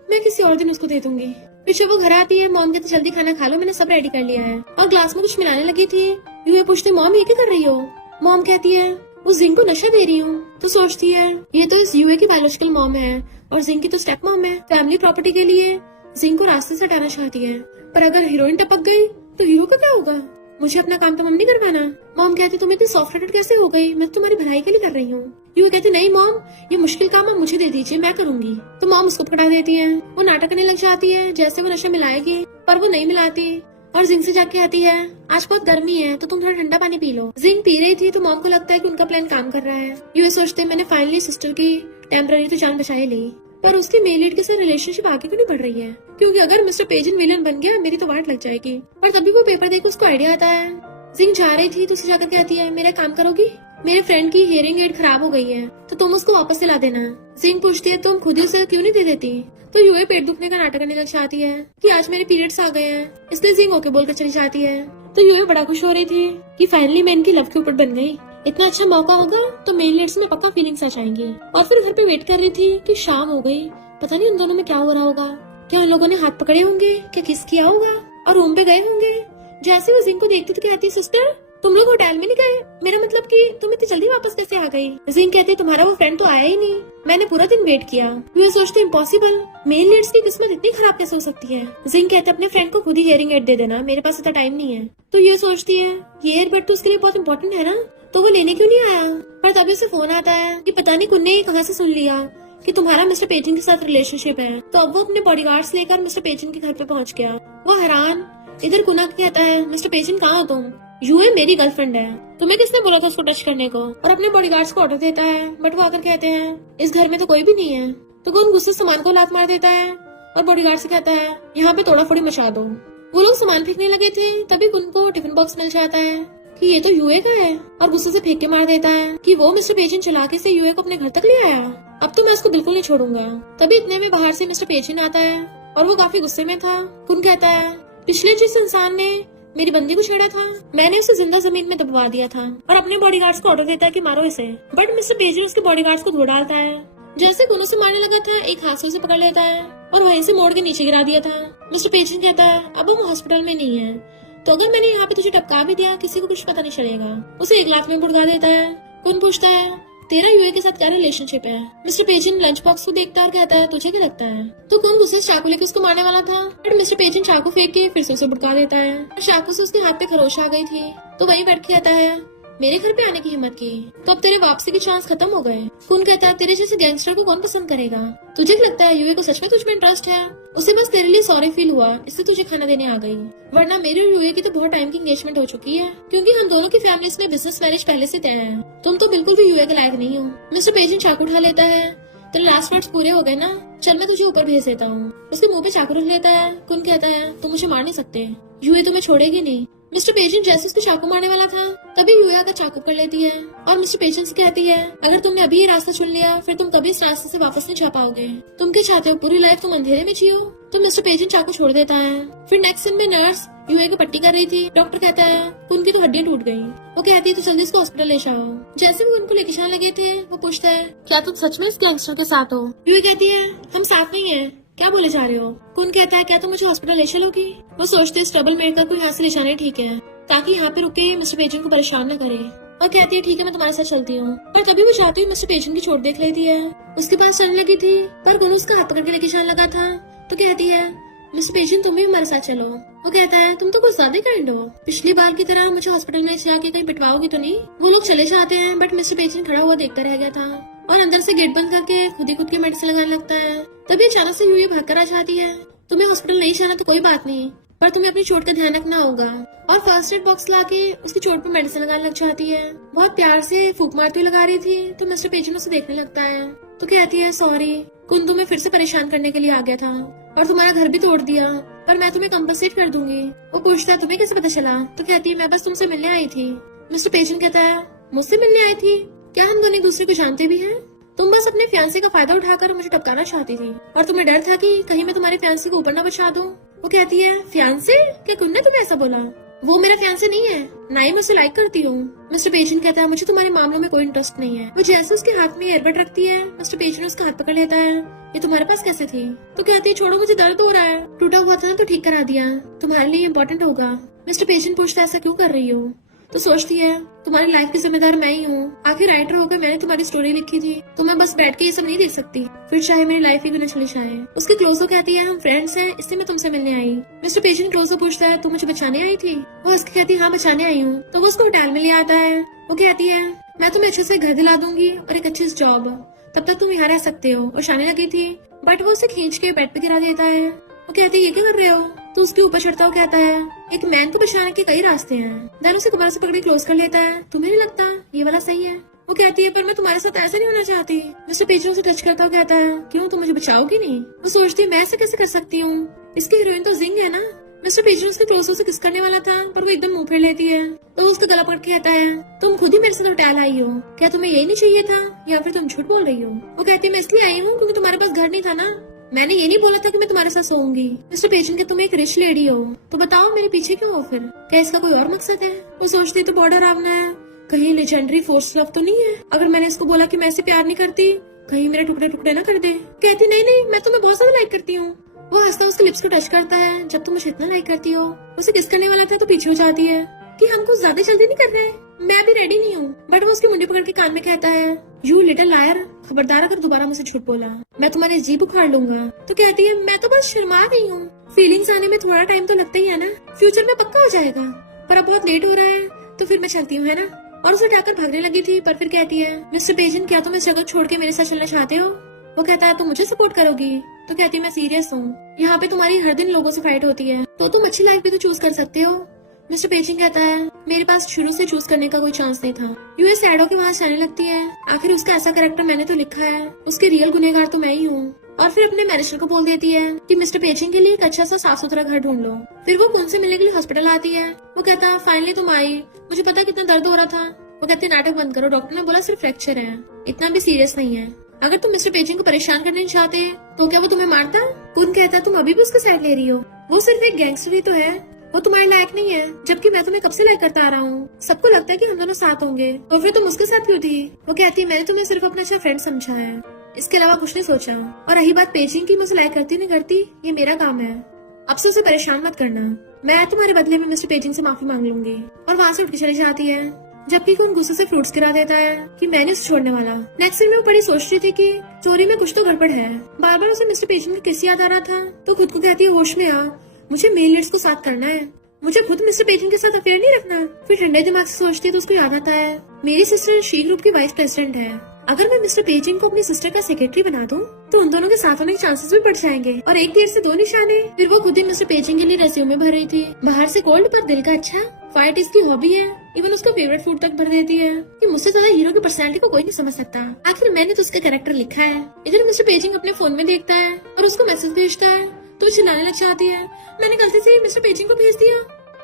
मैं किसी और दिन उसको दे दूंगी। फिर जब वो घर आती है, मॉम कहती जल्दी खाना खा लो, मैंने सब रेडी कर लिया है, और ग्लास में कुछ मिलाने लगी थी। यूए पूछती मॉम ये क्या कर रही हो? मॉम कहती है वो जिंक को नशा दे रही हूँ। तो सोचती है ये तो इस यूए की बायोलॉजिकल मॉम है और जिंक की तो स्टेप मॉम है। फैमिली प्रॉपर्टी के लिए जिंक को रास्ते से हटाना चाहती है, पर अगर हीरोइन टपक गई तो हीरो का क्या होगा? मुझे अपना काम तो मम्मी करवाना। मॉम कहती तुम इतनी सॉफ्ट हार्टेड कैसे हो गई? मैं तो तुम्हारी भलाई के लिए कर रही हूँ। यूए कहती नहीं मॉम, ये मुश्किल काम आप मुझे दे दीजिए, मैं करूंगी। तो मॉम उसको पकड़ा देती है। वो नाटक करने लग जाती है जैसे वो नशा मिलाएगी, पर वो नहीं मिलाती और जिंक से जाके आती है आज बहुत गर्मी है तो तुम थोड़ा ठंडा पानी पी लो। जिंक पी रही थी तो मॉम को लगता है कि उनका प्लान काम कर रहा है। यूए सोचते मैंने फाइनली सिस्टर की टेम्पररी तो जान बचाई ली, पर उसकी मेल लीड के साथ रिलेशनशिप आगे क्यों नहीं बढ़ रही है? क्योंकि अगर मिस्टर पेजिन विलन बन गया मेरी तो वाट लग जाएगी। और तभी वो पेपर देख उसको आइडिया आता है। जिंक जा रही थी तो उसे जाकर कहती है मेरा काम करोगी? मेरे फ्रेंड की हियरिंग एड खराब हो गई है तो तुम उसको वापस दिला देना। जिंक पूछती है तुम खुद ही उसे क्यों नहीं दे देती? तो यूए पेट दुखने का नाटक करने लग जाती है कि आज मेरे पीरियड्स आ गए हैं, इसलिए जिंक ओके बोलकर चली जाती है। तो यूए बड़ा खुश हो रही थी कि फाइनली मैं इनकी लव के ऊपर बन गई, इतना अच्छा मौका होगा तो मेल लीड्स में पक्का फीलिंग्स आ जाएंगी। और फिर घर पे वेट कर रही थी कि शाम हो गई, पता नहीं उन दोनों में क्या हो रहा होगा। क्या उन लोगों ने हाथ पकड़े होंगे, क्या किस किया होगा और रूम पे गए होंगे। जैसे वो जिंक को देखती तो कहती सिस्टर तुम लोग होटल में नहीं गए? मेरा मतलब कि तुम इतनी जल्दी वापस कैसे आ गई? जिंक कहती तुम्हारा वो फ्रेंड तो आया ही नहीं, मैंने पूरा दिन वेट किया। वे सोचते इम्पॉसिबल, मेल लीड्स की किस्मत इतनी खराब कैसे हो सकती है? जिंक कहते अपने फ्रेंड को खुद ही हियरिंग एड दे देना, मेरे पास इतना टाइम नहीं है। तो ये सोचती है ये एयरबड तो उसके लिए बहुत इम्पोर्टेंट है ना, तो वो लेने क्यों नहीं आया? पर तभी उसे फोन आता है कि पता नहीं कुन्ने कहाँ से सुन लिया कि तुम्हारा मिस्टर पेजिन के साथ रिलेशनशिप है। तो अब वो अपने बॉडीगार्ड्स लेकर मिस्टर पेजिन के घर पे पहुंच गया। वो हैरान, इधर कुना कहता है मिस्टर पेजिन कहाँ हो तुम? यूए मेरी गर्लफ्रेंड है, तुम्हें किसने बोला था उसको टच करने को? और अपने बॉडीगार्ड्स को ऑर्डर देता है, बट वो आकर कहते हैं इस घर में तो कोई भी नहीं है। तो गुन गुस्से से सामान को लात मार देता है और बॉडीगार्ड से कहता है यहाँ पे तोड़ा फोड़ी मचा दो। वो लोग सामान फेंकने लगे थे, तभी गुन को टिफिन बॉक्स मिल जाता है कि ये तो यूए का है, और गुस्से से फेंक के मार देता है कि वो मिस्टर पेजिन चलाके से यूए को अपने घर तक ले आया, अब तो मैं उसको बिल्कुल नहीं छोड़ूंगा। तभी इतने में बाहर से मिस्टर पेजिन आता है और वो काफी गुस्से में था। गुन कहता है पिछले जिस इंसान ने मेरी बंदी को छेड़ा था मैंने उसे जिंदा जमीन में दबवा दिया था, और अपने बॉडीगार्ड्स को ऑर्डर देता है कि मारो इसे। बट मिस्टर पेजिन उसके बॉडीगार्ड्स को धो डालता है। जैसे गुन उसे मारने लगा था एक हाथ से उसे पकड़ लेता है और वहीं से मोड़ के नीचे गिरा दिया था। मिस्टर पेजिन कहता है अब हम हॉस्पिटल में नहीं है, तो अगर मैंने यहाँ पे तुझे टपका भी दिया किसी को कुछ पता नहीं चलेगा। उसे एक लात में भुड़का देता है। गुन पूछता है तेरा यूए के साथ क्या रिलेशनशिप है? मिस्टर पेजिन लंच बॉक्स को देखता है और कहता है तुझे क्या लगता है? तो गुन गुस्से से चाकू लेके उसको मारने वाला था, बट मिस्टर पेजिन चाकू फेंक के फिर से उसे भुड़का देता है। चाकू से उसके हाथ पे खरोश आ गई थी, तो वहीं बैठ के कहता है मेरे घर पे आने की हिम्मत की तो अब तेरे वापसी के चांस खत्म हो गए। गुन कहता है तेरे जैसे गैंगस्टर को कौन पसंद करेगा? तुझे क्या लगता है यूए को सच में तुझ में इंटरेस्ट है? उसे बस तेरे लिए सॉरी फील हुआ इसलिए तुझे खाना देने आ गई, वरना मेरे और यूए की तो बहुत टाइम की एंगेजमेंट हो चुकी है, क्योंकि हम दोनों की फैमिलीज में बिजनेस मैरिज पहले से तय है। तुम तो बिल्कुल भी यूए के लायक नहीं हो। मिस्टर पेजिन चाकू उठा लेता है। तेरे लास्ट वर्ड्स पूरे हो गए ना, चल मैं तुझे ऊपर भेज देता हूँ। उसके मुंह पे चाकू रख लेता है। गुन कहता है तुम मुझे मार नहीं सकते, यूए तुम्हें छोड़ेगी नहीं। मिस्टर पेजिन जैसे उसको चाकू मारने वाला था तभी यूए आकर चाकू कर लेती है और मिस्टर पेजिन से कहती है अगर तुमने अभी ये रास्ता चुन लिया फिर तुम कभी इस रास्ते से वापस नहीं जा पाओगे। तुम क्या चाहते हो पूरी लाइफ तुम अंधेरे में जियो? तो मिस्टर पेजिन चाकू छोड़ देता है। फिर नेक्स्ट सीन में नर्स यूए की पट्टी कर रही थी। डॉक्टर कहता है कुन की तो हड्डियां टूट गई। वो कहती है तो जल्दी इसको हॉस्पिटल ले जाओ। जैसे वो उनको लेके जाने लगे थे, वो पूछता है क्या तुम सच में इस गैंगस्टर के साथ हो? यूए कहती है हम साथ नहीं है, क्या बोले जा रहे हो? कुन कहता है क्या तुम मुझे हॉस्पिटल ले चलोगी? वो सोचते इस ट्रबल मेकर को यहाँ से ले जाने ठीक है, ताकि यहाँ पे रुक के मिस्टर पेजेंट को परेशान न करे। और कहती है ठीक है मैं तुम्हारे साथ चलती हूँ। पर तभी वो जाती हुई मिस्टर पेजेंट की चोट देख लेती है। उसके पास चलने लगी थी, पर कुन उसका हाथ पकड़ के लेके जाने लगा था। तो कहती है मिस्टर पेजेंट तुम भी हमारे साथ चलो। वो कहता है तुम तो कुछ ज्यादा काइंड हो, पिछली बार की तरह मुझे हॉस्पिटल में से आके कहीं पिटवाओगी तो नहीं? वो लोग चले जाते हैं, बट मिस्टर पेजेंट खड़ा हुआ देखता रह गया था और अंदर से गेट बंद करके खुद की मेडिसिन लगाने लगता है। तभी अचानक से यूए भाग कर आ जाती है। तुम्हें हॉस्पिटल नहीं जाना तो कोई बात नहीं, पर तुम्हें अपनी चोट का ध्यान रखना होगा। और फर्स्ट एड बॉक्स लाके उसकी चोट पर मेडिसिन लगाने लग जाती है। बहुत प्यार से फूंक मारती हुई लगा रही थी, तो मिस्टर पेजेंट उसे देखने लगता है। तो कहती है सॉरी कुन, तुम्हें फिर से परेशान करने के लिए आ गया था और तुम्हारा घर भी तोड़ दिया, पर मैं तुम्हें कंपनसेट कर दूंगी। वो पूछता है तुम्हें कैसे पता चला? तो कहती है मैं बस तुमसे मिलने आई थी। मिस्टर पेजेंट कहता है मुझसे मिलने आई थी? क्या हम दोनों एक दूसरे को जानते भी हैं? तुम बस अपने फियांसे का फायदा उठाकर मुझे टपकाना चाहती थी और तुम्हें डर था कि कहीं मैं तुम्हारे फियांसे को ऊपर न बचा दूं। वो कहती है फियांसे? क्या कुन ने तुम्हें ऐसा बोला? वो मेरा फियांसे नहीं है, ना ही मैं उसे लाइक करती हूँ। मिस्टर पेजेंट कहता है मुझे तुम्हारे मामलों में कोई इंटरेस्ट नहीं है। वो जैसे उसके हाथ में एयरबड रखती है, मिस्टर पेजेंट उसका हाथ पकड़ लेता है। ये तुम्हारे पास कैसे थी? तो कहती है छोड़ो मुझे दर्द हो रहा है, टूटा हुआ था तो ठीक करा दिया, तुम्हारे लिए इम्पोर्टेंट होगा। मिस्टर पेजेंट पूछता है ऐसा क्यों कर रही हो? तो सोचती है तुम्हारी लाइफ की जिम्मेदार मैं ही हूँ, आखिर राइटर होकर मैंने तुम्हारी स्टोरी लिखी थी, तो मैं बस बैठ के ये सब नहीं देख सकती, फिर चाहे मेरी लाइफ ही गुना चली जाए। उसके क्लोजो कहती है हम फ्रेंड्स हैं, इसलिए मैं तुमसे मिलने आई। मिस्टर पेजेंट क्लोजो पूछता है तुम मुझे बचाने आई थी? वो हंस के कहती है हाँ बचाने आई हूँ। तो वो उसको होटल में ले आता है। वो कहती है मैं तुम्हें अच्छे से घर दिला दूंगी और एक अच्छी जॉब, तब तक तुम यहाँ रह सकते हो। और शाने लगी थी, बट वो उसे खींच के बेड पे गिरा देता है। वो कहती है ये क्या कर रहे हो? तो उसके ऊपर चढ़ता हुआ कहता है एक मैन को बचाने के कई रास्ते हैं। देन उसे दोबारा से पकड़ के क्लोज कर लेता है। तुम्हें नहीं लगता ये वाला सही है? वो कहती है पर मैं तुम्हारे साथ ऐसा नहीं होना चाहती। मिस्टर पेजेंट उसे टच करता हुआ कहता है क्यों, तुम मुझे बचाओगी नहीं? वो सोचती है मैं ऐसा कैसे कर सकती हूँ, इसकी हीरोइन तो जिंग है ना। मिस्टर पेजेंट उसके क्लोजो से किस करने वाला था, पर वो एकदम मुंह फेर लेती है। तो वो उसका गला पकड़ के कहता है तुम खुद ही मेरे साथ होटल आई हो, क्या तुम्हें यही नहीं चाहिए था या फिर तुम झूठ बोल रही हो? वो कहती है मैं इसलिए आई हूँ क्योंकि तुम्हारे पास घर नहीं था ना, मैंने ये नहीं बोला था कि मैं तुम्हारे साथ सोऊंगी। मिस्टर पेजेंट के तुम एक रिच लेडी हो, तो बताओ मेरे पीछे क्यों हो फिर? क्या इसका कोई और मकसद है? वो सोचती तो बॉर्डर आवना है, कहीं लेजेंडरी फोर्स लव तो नहीं है? अगर मैंने इसको बोला कि मैं इसे प्यार नहीं करती, कहीं मेरे टुकड़े टुकड़े ना कर दे। कहती नहीं मैं तुम्हें बहुत ज्यादा लाइक करती हूँ। वो हंसता उसके लिप्स को टच करता है जब तुम मुझे इतना लाइक करती हो। उसे किस करने वाला था तो पीछे हो जाती है कि हम कुछ ज्यादा जल्दी नहीं कर रहे, मैं अभी रेडी नहीं हूँ। बट वो उसकी मुंडी पकड़ के कान में कहता है यू लिटिल लायर, खबरदार अगर दोबारा मुझसे झूठ बोला मैं तुम्हारे जीभ उखाड़ लूंगा। तो कहती है मैं तो बस शर्मा रही हूँ, फीलिंग्स आने में थोड़ा टाइम तो लगता ही है ना, फ्यूचर में पक्का हो जाएगा, पर अब बहुत लेट हो रहा है तो फिर मैं चलती हूँ है ना। और उसे उठाकर भागने लगी थी, पर फिर कहती है मिस्टर पेजेंट क्या तुम इस जगह छोड़ के मेरे साथ चलना चाहते हो? वो कहता है तुम मुझे सपोर्ट करोगी? तो कहती है मैं सीरियस हूँ, यहाँ पे तुम्हारी हर दिन लोगों से फाइट होती है, तो तुम अच्छी लाइफ भी तो चूज कर सकते हो। मिस्टर पेजेंट कहता है मेरे पास शुरू से चूज करने का कोई चांस नहीं था। यूएस सैडो के वहाँ जाने लगती है, आखिर उसका ऐसा कैरेक्टर मैंने तो लिखा है, उसके रियल गुनहगार तो मैं ही हूँ। और फिर अपने मैनेजर को बोल देती है कि मिस्टर पेजेंट के लिए एक अच्छा सा साफ सुथरा घर ढूंढ लो। फिर वो कुन से मिलने के लिए हॉस्पिटल आती है। वो कहता है फाइनली तुम आई, मुझे पता कितना दर्द हो रहा था। वो कहते नाटक बंद करो, डॉक्टर ने बोला सिर्फ फ्रैक्चर है, इतना भी सीरियस नहीं है। अगर तुम मिस्टर पेजेंट को परेशान करना चाहते तो क्या वो तुम्हें मारता? कुन कहता तुम अभी भी उसका साइड ले रही हो, वो सिर्फ एक गैंगस्टर ही तो है, वो तुम्हारे लायक नहीं है, जबकि मैं तुम्हें कब से लाइक करता आ रहा हूँ। सबको लगता है कि हम दोनों साथ होंगे, तो फिर तुम उसके साथ क्यों थी? वो कहती है मैंने तुम्हें सिर्फ अपना अच्छा फ्रेंड समझा है, इसके अलावा कुछ नहीं सोचा। और रही बात पेजेंट की, मुझे लाइक करती नहीं करती ये मेरा काम है, अब से उसे परेशान मत करना, मैं तुम्हारे बदले में मिस्टर पेजेंट से माफी मांग लूंगी। और वहाँ से उठ के चली जाती है, जबकि उन गुस्से से फ्रूट्स गिरा देता है कि मैंने उसे छोड़ने वाला। नेक्स्ट सीन में वो बड़ी सोच रही थी कि चोरी में कुछ तो गड़बड़ है। बार बार उसे मिस्टर पेजेंट का किस याद आ रहा था, तो खुद को कहती है होश में आ, मुझे मेल लीड्स को साथ करना है, मुझे खुद मिस्टर पेजेंट के साथ अफेयर नहीं रखना। फिर ठंडे दिमाग से सोचती है तो उसको याद आता है मेरी सिस्टर शी ग्रुप की वाइस प्रेसिडेंट है, अगर मैं मिस्टर पेजेंट को अपनी सिस्टर का सेक्रेटरी बना दूं, तो उन दोनों के साथ होने के चांसेस भी बढ़ जाएंगे, और एक तीर से दो निशाने। फिर वो खुद ही मिस्टर पेजेंट के लिए रेज्यूमे भर रही थी, बाहर से कोल्ड पर दिल का अच्छा, फाइट इसकी हॉबी है, इवन उसका फेवरेट फूड तक भर देती है कि मुझसे ज्यादा हीरो की पर्सनालिटी को कोई नहीं समझ सकता, आखिर मैंने तो उसका कैरेक्टर लिखा है। इधर मिस्टर पेजेंट अपने फोन में देखता है और उसको मैसेज भेजता है, तो चिल्लाने लग जाती है मैंने गलती से मिस्टर पेजेंट को भेज दिया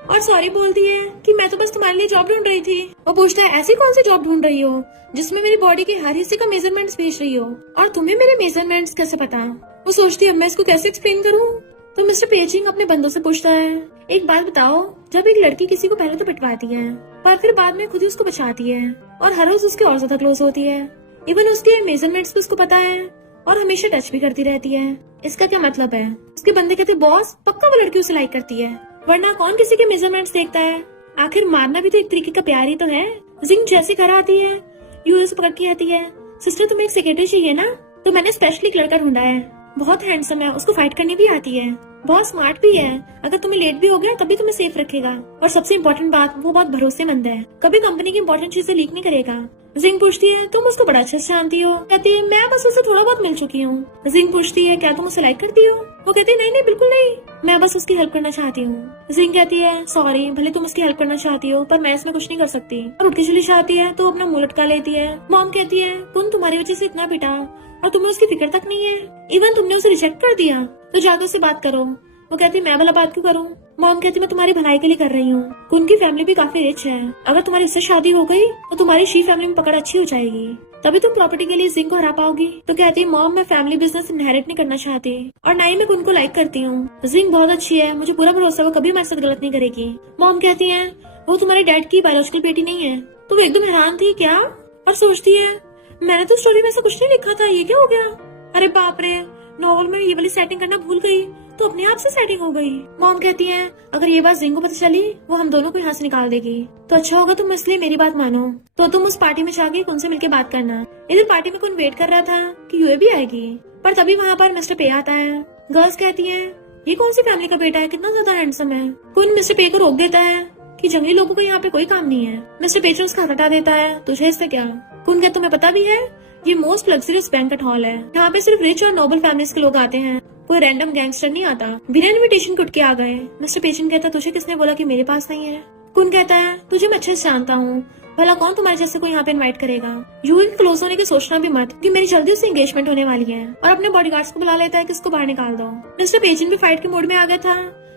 और सॉरी बोलती है कि मैं तो बस तुम्हारे लिए जॉब ढूंढ रही थी। वो पूछता है ऐसी कौन सी जॉब ढूंढ रही हो जिसमें मेरी बॉडी के हर हिस्से का मेजरमेंट्स भेज रही हो, और तुम्हें मेरे मेजरमेंट्स कैसे पता? वो सोचती है अब मैं इसको कैसे एक्सप्लेन करूँ, तो मिस्टर पेजिंग अपने बंदों से पूछता है, एक बात बताओ, जब एक लड़की किसी को पहले तो पिटवाती है पर फिर बाद में खुद ही उसको बचाती है और हर रोज उसकी और ज्यादा क्लोज होती है, इवन उसके मेजरमेंट्स भी उसको पता है और हमेशा टच भी करती रहती है, इसका क्या मतलब है? उसके बंदे कहते, बॉस पक्का वो लड़की उसे लाइक करती है, वरना कौन किसी के मेजरमेंट्स देखता है? आखिर मारना भी तो एक तरीके का प्यार ही तो है। जिंग जैसे घर आती है, यूएस पकड़ के आती है, सिस्टर तुम्हें एक सेक्रेटरी चाहिए ना, तो मैंने स्पेशली एक लड़का ढूंढा है, बहुत हैंडसम है, उसको फाइट करनी भी आती है, बहुत स्मार्ट भी है, अगर तुम्हें लेट भी हो गया तभी तुम्हें सेफ रखेगा, और सबसे इम्पोर्टेंट बात, वो बहुत भरोसेमंद है, कभी कंपनी की इम्पोर्टेंट चीजें लीक नहीं करेगा। जिंग पूछती है, तुम उसको बड़ा अच्छे से जानती हो? कहती है, मैं बस उससे थोड़ा बहुत मिल चुकी हूँ। जिंग पूछती है, क्या तुम उसे लाइक करती हो? वो कहती है, नहीं नहीं बिल्कुल नहीं, मैं बस उसकी हेल्प करना चाहती हूँ। जिंग कहती है, सॉरी, भले तुम उसकी हेल्प करना चाहती हो पर मैं इसमें कुछ नहीं कर सकती, और उठ के चली जाती है तो अपना मुंह लटका लेती है। मॉम कहती है, कुन तुम्हारी वजह से इतना पिटा और तुम्हें उसकी फिक्र तक नहीं है, इवन तुमने उसे रिजेक्ट कर दिया, तो जाकर उससे बात करो। वो कहती है, मैं भला बात क्यों करूँ? मॉम कहती है, मैं तुम्हारी भलाई के लिए कर रही हूँ, उनकी फैमिली भी काफी रिच है, अगर तुम्हारी उससे शादी हो गई तो तुम्हारी शी फैमिली में पकड़ अच्छी हो जाएगी, तभी तुम प्रॉपर्टी के लिए जिंग को हरा पाओगी। तो कहती है, मॉम मैं फैमिली बिजनेस इनहेरिट नहीं करना चाहती और ना ही मैं उनको लाइक करती हूँ, जिंग बहुत अच्छी है, मुझे पूरा भरोसा वो कभी हमारे साथ गलत नहीं करेगी। मॉम कहती है, वो तुम्हारे डैड की बायोलॉजिकल बेटी नहीं है। तो वो एकदम हैरान थी, क्या? और सोचती है, मैंने तो स्टोरी में ऐसा कुछ नहीं लिखा था, ये क्या हो गया? अरे बाप रे, नॉवल में ये वाली सेटिंग करना भूल गई तो अपने आप से सेटिंग हो गई। मॉम कहती है, अगर ये बात जिंग को पता चली वो हम दोनों को यहाँ से निकाल देगी, तो अच्छा होगा तुम इसलिए मेरी बात मानो, तो तुम उस पार्टी में जाके उनसे मिलके बात करना। इधर पार्टी में कौन वेट कर रहा था कि यूए भी आएगी, पर तभी वहाँ पर मिस्टर पे आता है। गर्ल्स कहती है, ये कौन सी फैमिली का बेटा है, कितना ज्यादा हैंडसम है। कौन मिस्टर पे को रोक देता है कि जंगली लोगों को यहाँ पे कोई काम नहीं है। मिस्टर पेचन उसका हाथ हटा देता है, तुझे इससे क्या? कौन क्या तुम्हें पता भी है, ये मोस्ट लग्जरियस बैंक्वेट हॉल है, यहाँ पे सिर्फ रिच और नोबल फैमिलीज के लोग आते हैं, कोई रैंडम गैंगस्टर नहीं आता। बिना इनविटेशन कुट के आ गए। मिस्टर पेचन कहता, तुझे किसने बोला कि मेरे पास नहीं है? कुन कहता है, तुझे मैं अच्छे से जानता हूँ, भला कौन तुम्हारे जैसे को यहाँ पे इनवाइट करेगा। यूए के क्लोज होने की सोचना भी मत, कि मेरी जल्दी उससे एंगेजमेंट होने वाली है, और अपने बॉडीगार्ड्स को बुला लेता है कि इसको बाहर निकाल दो। मिस्टर पेचन भी फाइट के मूड में आ गया था,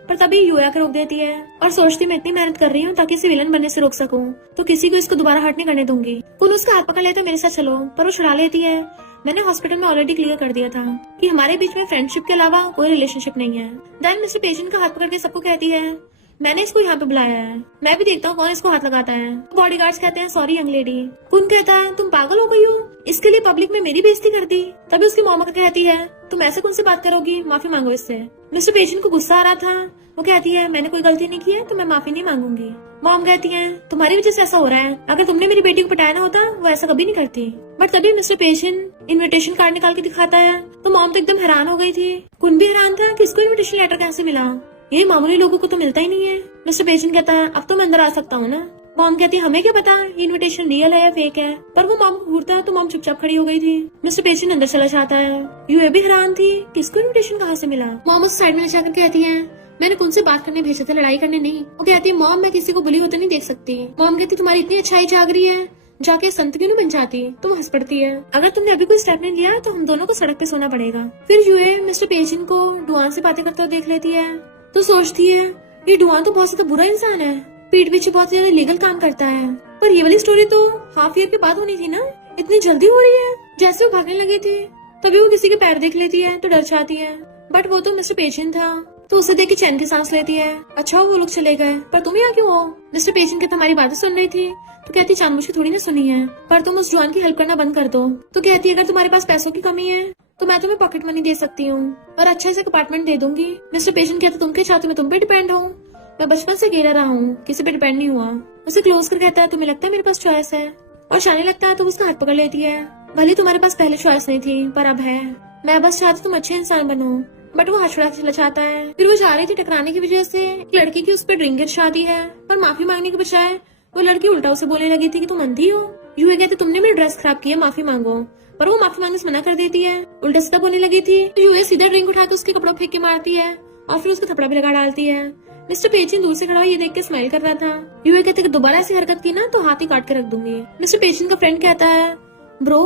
पर तभी यूए आकर रोक देती है और सोचती, मैं इतनी मेहनत कर रही हूँ ताकि इसे विलन बनने से रोक सकूं, तो किसी को इसको दोबारा हर्ट नहीं करने दूंगी। कुन उसका हाथ पकड़ लेता, मेरे साथ चलो, पर वो छुड़ा लेती है। मैंने हॉस्पिटल में ऑलरेडी क्लियर कर दिया था कि हमारे बीच में फ्रेंडशिप के अलावा कोई रिलेशनशिप नहीं है। देन मिस्टर पेशेंट का हाथ पकड़ के सबको कहती है, मैंने इसको यहाँ पे बुलाया है, मैं भी देखता हूँ कौन इसको हाथ लगाता है। बॉडीगार्ड्स कहते हैं, सॉरी यंग लेडी। कुन कहता है, तुम पागल हो गई हो, इसके लिए पब्लिक में मेरी बेइज्जती कर दी। तभी उसकी मॉम कहती है, तुम ऐसे कौन से बात करोगी, माफी मांगो इससे। मिस्टर पेशेंट को गुस्सा आ रहा था, वो कहती है, मैंने कोई गलती नहीं की है तो मैं माफी नहीं मांगूंगी। मॉम कहती है, तुम्हारी वजह से ऐसा हो रहा है, अगर तुमने मेरी बेटी को पटाया ना होता वो ऐसा कभी नहीं करती। बट तभी मिस्टर पेशेंट इनविटेशन कार्ड निकाल के दिखाता है, तो मॉम तो एकदम हैरान हो गई थी। कुन भी हैरान था कि इसको इनविटेशन लेटर कैसे मिला, ये मामूली लोगों को तो मिलता ही नहीं है। मिस्टर पेशेंट कहता है, अब तो मैं अंदर आ सकता हूँ ना। मॉम कहती है, हमें क्या पता ये इनविटेशन रियल है या फेक है, पर वो मॉम को घूरता है तो मॉम चुपचाप खड़ी हो गई थी। मिस्टर पेशेंट अंदर चला जाता है। यूए भी हैरान थी, किसको इनविटेशन कहाँ से मिला। मॉम उस साइड में ले जाकर कहती है, मैंने उनसे बात करने भेजा था, लड़ाई करने नहीं। वो कहती है, मॉम मैं किसी को बुली होते नहीं देख सकती। मॉम कहती, तुम्हारी इतनी अच्छाई जाग रही है, जाके संत क्यों नहीं बन जाती। तुम हंस पड़ती है, अगर तुमने अभी कोई स्टेप नहीं लिया तो हम दोनों को सड़क पे सोना पड़ेगा। फिर यूए मिस्टर पेशेंट को डुआन से बातें करते हुए देख लेती है, तो सोचती है, ये डुआन तो बहुत ज्यादा बुरा इंसान है, पीठ पीछे बहुत ज्यादा लीगल काम करता है। पर ये वाली स्टोरी तो हाफ ईयर के बाद होनी थी ना, इतनी जल्दी हो रही है। जैसे वो भागने लगी थी तभी वो किसी के पैर देख लेती है तो डर जाती है, बट वो तो मिस्टर पेशेंट था, तो उसे देख के चैन की सांस लेती है। अच्छा वो लोग चले गए, पर तुम यहाँ क्यों हो? मिस्टर पेशेंट के तुम्हारी बातें सुन रही थी, तो कहती, जानबूझ के थोड़ी ना सुनी है, पर तुम उस जुआन की हेल्प करना बंद कर दो। तो कहती, अगर तुम्हारे पास पैसों की कमी है तो मैं तुम्हें पॉकेट मनी दे सकती हूँ और अच्छे से अपार्टमेंट दे दूंगी। मिस्टर पेशेंट कहता, तुम क्या चाहते हो मैं तुम पे डिपेंड हूँ? मैं बचपन से गिरा रहा हूँ, किसी पे डिपेंड नहीं हुआ। उसे क्लोज कर कहता है, तुम्हें लगता है मेरे पास चॉइस है? और शाने लगता है तो उसका हाथ पकड़ लेती है, भले तुम्हारे पास पहले चॉइस नहीं थी पर अब है, मैं बस चाहती तुम अच्छे इंसान बनो। बट वो हाथ छुड़ा के चला जाता है। फिर वो जा रही थी टकराने की वजह से एक लड़की की उस पर ड्रिंक गिर जाती है, पर माफी मांगने के बजाय वो लड़की उल्टा उसे बोलने लगी थी कि तुम अंधी हो। यूए कहते, तुमने मेरी ड्रेस खराब की है, माफी मांगो, पर वो माफी मांगने से मना कर देती है, उल्टा सीधा बोलने लगी थी। यूए सीधा ड्रिंक उठा के उसके कपड़ों फेंक के मारती है और फिर उसका थप्पड़ा भी लगा डालती है। मिस्टर पेशेंट दूर से खड़ा ये देख के स्माइल कर रहा था। यूए कहते, दोबारा ऐसी हरकत की ना तो हाथ ही काट के रख दूंगी। मिस्टर पेशेंट का फ्रेंड कहता है, ब्रो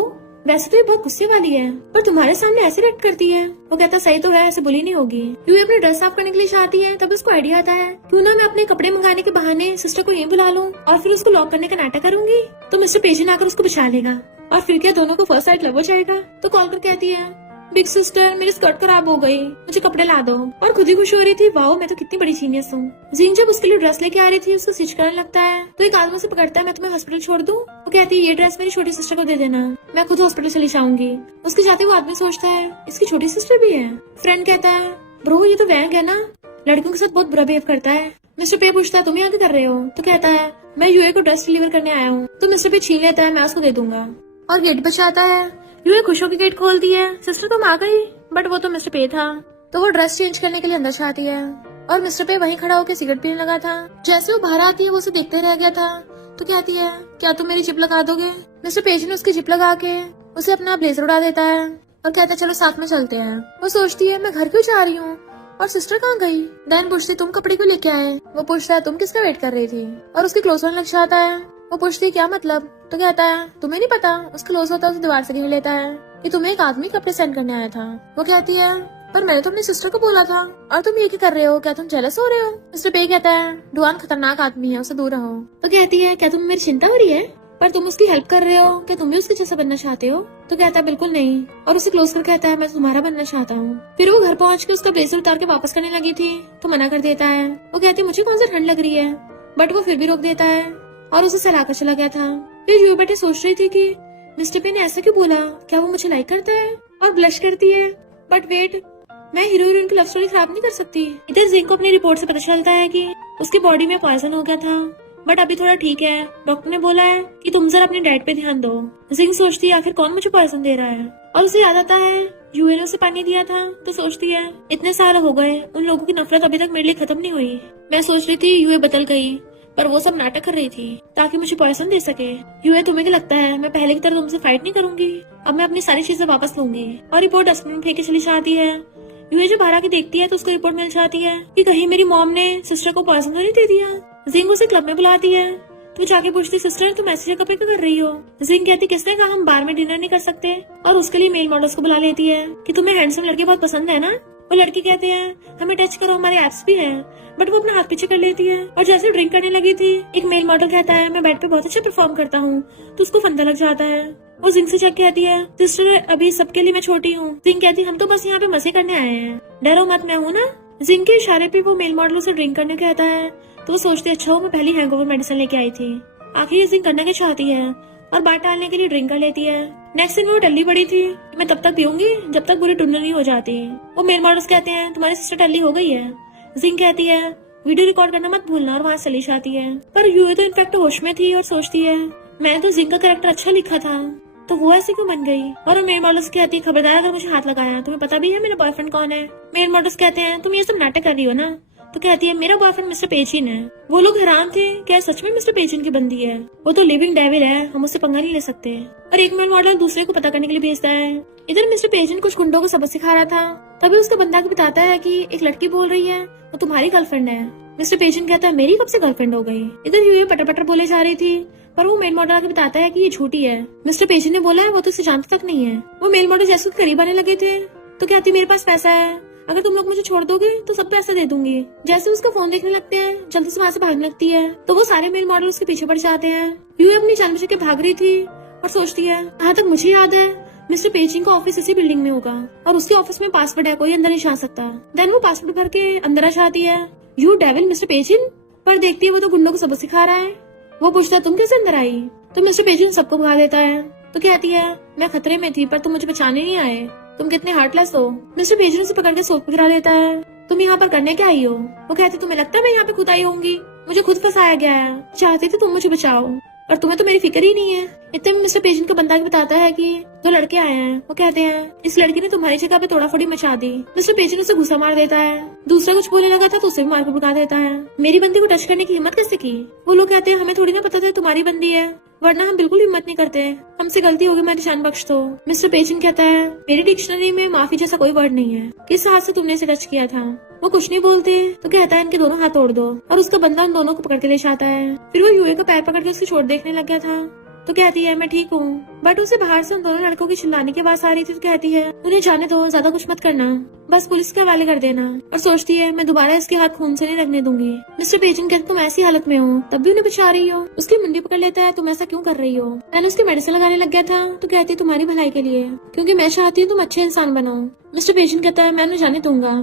वैसे तो ये बहुत गुस्से वाली है, पर तुम्हारे सामने ऐसे रिएक्ट करती है। वो कहता, सही तो है, ऐसे बुली नहीं होगी। यूए अपने ड्रेस साफ करने के लिए चाहती है, तब उसको आइडिया आता है, क्यों ना मैं अपने कपड़े मंगाने के बहाने सिस्टर को यहीं बुला लूं और फिर उसको लॉक करने का नाटक करूंगी, तो मिस्टर पेशेंट आकर उसको बचा लेगा और फिर क्या दोनों को फर्स्ट साइड लव हो जाएगा। तो कॉल कर कहती है, बिग सिस्टर मेरी स्कर्ट खराब हो गई, मुझे कपड़े ला दो। और खुद ही खुश हो रही थी, वाओ मैं तो कितनी बड़ी जीनियस हूँ। जिंग जब उसके लिए ड्रेस लेके आ रही थी, उसको स्टिच करने लगता है तो एक आदमी से पकड़ता है, मैं तुम्हें हॉस्पिटल छोड़ दूं। वो कहती है ये ड्रेस मेरी छोटी सिस्टर को दे देना, मैं खुद हॉस्पिटल चली जाऊंगी। उसके जाते वो आदमी सोचता है इसकी छोटी सिस्टर भी है। फ्रेंड कहता है ब्रो ये तो वैंग है ना, लड़कियों के साथ बहुत बुरा बिहेव करता है। मिस्टर पे पूछता है तुम यहाँ क्या कर रहे हो, तो कहता है मैं यूए को ड्रेस डिलीवर करने आया हूँ। तो मिस्टर पे छीन लेता है, मैं उसको दे दूंगा। और गेट बचाता है। यूए खुश होकर गेट खोलती है, सिस्टर तो आ गई, बट वो तो मिस्टर पे था। तो वो ड्रेस चेंज करने के लिए अंदर जाती है और मिस्टर पे वहीं खड़ा होकर सिगरेट पीने लगा था। जैसे वो बाहर आती है वो उसे देखते रह गया था। तो कहती है क्या तुम मेरी जिप लगा दोगे। मिस्टर पेज ने उसकी जिप लगा के उसे अपना ब्लेजर उड़ा देता है और कहता है चलो साथ में चलते हैं। वो सोचती है मैं घर क्यों जा रही हूँ और सिस्टर कहाँ गई। डैन पूछती तुम कपड़े क्यों लेके आए। वो पूछता है तुम किसका वेट कर रही थी और उसके क्लोज होने लग जाता है। वो पूछती है क्या मतलब। तो कहता है तुम्हें नहीं पता, उसका क्लोज होता है उसे दीवार से घेर लेता है कि तुम्हें एक आदमी कपड़े सेंड करने आया था। वो कहती है पर मैंने तो अपनी सिस्टर को बोला था और तुम ये क्या कर रहे हो, क्या तुम जेलस हो रहे हो। मिस्टर पे कहता है डुआन खतरनाक आदमी है, उससे दूर रहो। तो कहती है क्या तुम मेरी चिंता हो रही है, पर तुम उसकी हेल्प कर रहे हो, क्या तुम भी उसके जैसा बनना चाहते हो। तो कहता है बिल्कुल नहीं, और उसे क्लोज कर कहता है मैं तुम्हारा बनना चाहता हूँ। फिर वो घर पहुँच के उसका ब्लेजर उतार के वापस करने लगी थी तो मना कर देता है। वो कहती है मुझे कौन सा ठंड लग रही है, बट वो फिर भी रोक देता है और उसे सहलाकर चला गया था। फिर यूए बैठे सोच रही थी कि मिस्टर पे ने ऐसा क्यों बोला, क्या वो मुझे लाइक करता है। और ब्लश करती है, बट वेट मैं हीरो हीरोइन की लव स्टोरी खराब नहीं कर सकती। इधर जिंग को अपनी रिपोर्ट से पता चलता है कि उसकी बॉडी में पॉइजन हो गया था, बट अभी थोड़ा ठीक है। डॉक्टर ने बोला है कि तुम जरा अपनी डाइट पे ध्यान दो। जिंग सोचती है आखिर कौन मुझे पॉइजन दे रहा है, और उसे याद आता है यूए ने उसे पानी दिया था। तो सोचती है इतने साल हो गए, उन लोगों की नफरत अभी तक मेरे लिए खत्म नहीं हुई। मैं सोच रही थी यूए बदल गई, पर वो सब नाटक कर रही थी ताकि मुझे पॉइजन दे सके। यूए तुम्हें क्या लगता है मैं पहले की तरह तुमसे फाइट नहीं करूंगी, अब मैं अपनी सारी चीजें वापस लूंगी। और रिपोर्ट डस्टबिन में फेंक के चली जाती है। यूए जब बाहर आके देखती है तो उसको रिपोर्ट मिल जाती है कि कहीं मेरी मॉम ने सिस्टर को पॉइजन तो नहीं दे दिया। जिंग उसे क्लब में बुलाती है तो जाके पूछती सिस्टर तुम ऐसी जगह पे क्या कर रही हो। जिंग कहती किसने कहा हम बार में डिनर नहीं कर सकते, और उसके लिए मेल मॉडल्स को बुला लेती है कि तुम्हें हैंडसम लड़के बहुत पसंद है ना। वो लड़के कहते हैं हमें टच करो, हमारे एप्स भी है, बट वो अपना हाथ पीछे कर लेती है। और जैसे ड्रिंक करने लगी थी एक मेल मॉडल कहता है मैं बेड पे बहुत अच्छा परफॉर्म करता हूँ, तो उसको फंदा लग जाता है। वो जिंग से चेक कहती है सिस्टर अभी सबके लिए मैं छोटी हूँ। जिंग कहती हम तो बस यहाँ पे मजे करने आए हैं, डरो मत मैं हूँ ना। जिंग के इशारे पे वो मेल मॉडल उसे ड्रिंक करने कहता है तो वो सोचती है अच्छा हो मैं पहली हैंगओवर मेडिसिन लेके आई थी। आखिर जिंग करना क्या चाहती है और बात टालने के लिए ड्रिंक कर लेती है। नेक्स्ट दिन वो टल्ली पड़ी थी, मैं तब तक पीऊंगी जब तक बुरी टुन्नर नहीं हो जाती। वो मेल मॉडल्स कहते हैं तुम्हारी सिस्टर टल्ली हो गई है। जिंग कहती है वीडियो रिकॉर्ड करना मत भूलना, और वहाँ चली जाती है। पर यूए तो इनफैक्ट होश में थी और सोचती है मैंने तो जिंग का कैरेक्टर अच्छा लिखा था, तो वो ऐसे क्यों बन गई। और मेल मॉडल्स कहती है खबरदार अगर मुझे हाथ लगाया, तुम्हें पता भी है मेरा बॉयफ्रेंड कौन है। मेल मॉडल्स कहते हैं तुम ये सब नाटक कर रही हो ना। तो कहती है मेरा बॉयफ्रेंड मिस्टर पेजिन है। वो लोग हैरान थे क्या सच में मिस्टर पेजिन की बंदी है, वो तो लिविंग डेविल है, हम उससे पंगा नहीं ले सकते। और एक मेल मॉडल दूसरे को पता करने के लिए भेजता है। इधर मिस्टर पेजिन कुछ गुंडों को सबक सिखा रहा था, तभी उसका बंदा को बताता है कि एक लड़की बोल रही है वो तुम्हारी गर्लफ्रेंड है। मिस्टर पेजिन कहता है मेरी कब से गर्लफ्रेंड हो गई। इधर यूए पटर पटर बोले जा रही थी, पर वो मेल मॉडल आके बताता है कि ये झूठी है। मिस्टर पेजिन ने बोला है वो तो इसे जानता तक नहीं है। वो मेल मॉडल जैसे करीब आने लगे थे तो कहती मेरे पास पैसा है, अगर तुम लोग मुझे छोड़ दोगे तो सब पैसा दे दूंगी। जैसे उसका फोन देखने लगते हैं जल्दी से वहाँ से भागने लगती है, तो वो सारे मेल मॉडल उसके पीछे पड़ जाते हैं। यूए अपनी जान बचा के भाग रही थी और सोचती है यहाँ तक मुझे याद है मिस्टर पेजिंग का ऑफिस इसी बिल्डिंग में होगा और उसके ऑफिस में पासवर्ड है, कोई अंदर नहीं जा सकता। देन वो पासवर्ड भर के अंदर आ जाती है। यू डेविल मिस्टर पेजिंग, पर देखती है वो तो गुंडों को सबक सिखा रहा है। वो पूछता है तुम कैसे अंदर आई, तो मिस्टर पेजिंग सबको भगा देता है। तो कहती है मैं खतरे में थी पर तुम मुझे बचाने नहीं आए, तुम कितने हार्टलेस हो। मिस्टर पेजिंग से पकड़ के सोच पे गिरा देता है। तुम यहाँ पर करने क्या आई हो। वो कहती तुम्हें लगता है मैं यहाँ पे खुद आई होंगी, मुझे खुद फंसाया गया है, चाहती थी तुम मुझे बचाओ और तुम्हें तो मेरी फिक्र ही नहीं है। इतने में मिस्टर पेजिंग का बंदा बताता है कि दो लड़के आए हैं। वो कहते हैं इस लड़की ने तुम्हारी जगह पे तोड़ाफोड़ी मचा दी। मिस्टर पेजिंग उसे गुस्सा मार देता है। दूसरा कुछ बोलने लगा था तो उसे भी मार के भगा देता है। मेरी बंदी को टच करने की हिम्मत कैसे की। वो लोग कहते हैं हमें थोड़ी ना पता था तुम्हारी बंदी है, वरना हम बिल्कुल हिम्मत नहीं करते, हमसे गलती हो गई, मेरी जान बख्श दो। मिस्टर पेजिंग कहता है मेरी डिक्शनरी में माफी जैसा कोई वर्ड नहीं है, किस हाथ से तुमने इसे टच किया था। वो कुछ नहीं बोलते तो कहता है इनके दोनों हाथ तोड़ दो, और उसका बंदा उन दोनों को पकड़ के ले जाता है। फिर वो यूए का पैर पकड़ के उसकी चोट देखने लग गया था तो कहती है मैं ठीक हूँ, बट उसे बाहर से उन दोनों लड़कों की चिल्लाने की आवाज आ रही थी। तो कहती है उन्हें जाने दो, ज्यादा कुछ मत करना, बस पुलिस के हवाले कर देना। और सोचती है मैं दोबारा इसके हाथ खून से नहीं लगने दूंगी। मिस्टर पेजन कहते तुम ऐसी हालत में हो तब भी उन्हें बचा रही हो। उसकी मुंडी पकड़ लेता है, तुम ऐसा क्यों कर रही हो? मैंने उसकी मेडिसिन लगाने लग गया था। तो कहती है तुम्हारी भलाई के लिए, क्योंकि मैं चाहती हूँ तुम अच्छे इंसान बनो। मिस्टर पेजन कहता है मैं उन्हें जाने दूंगा,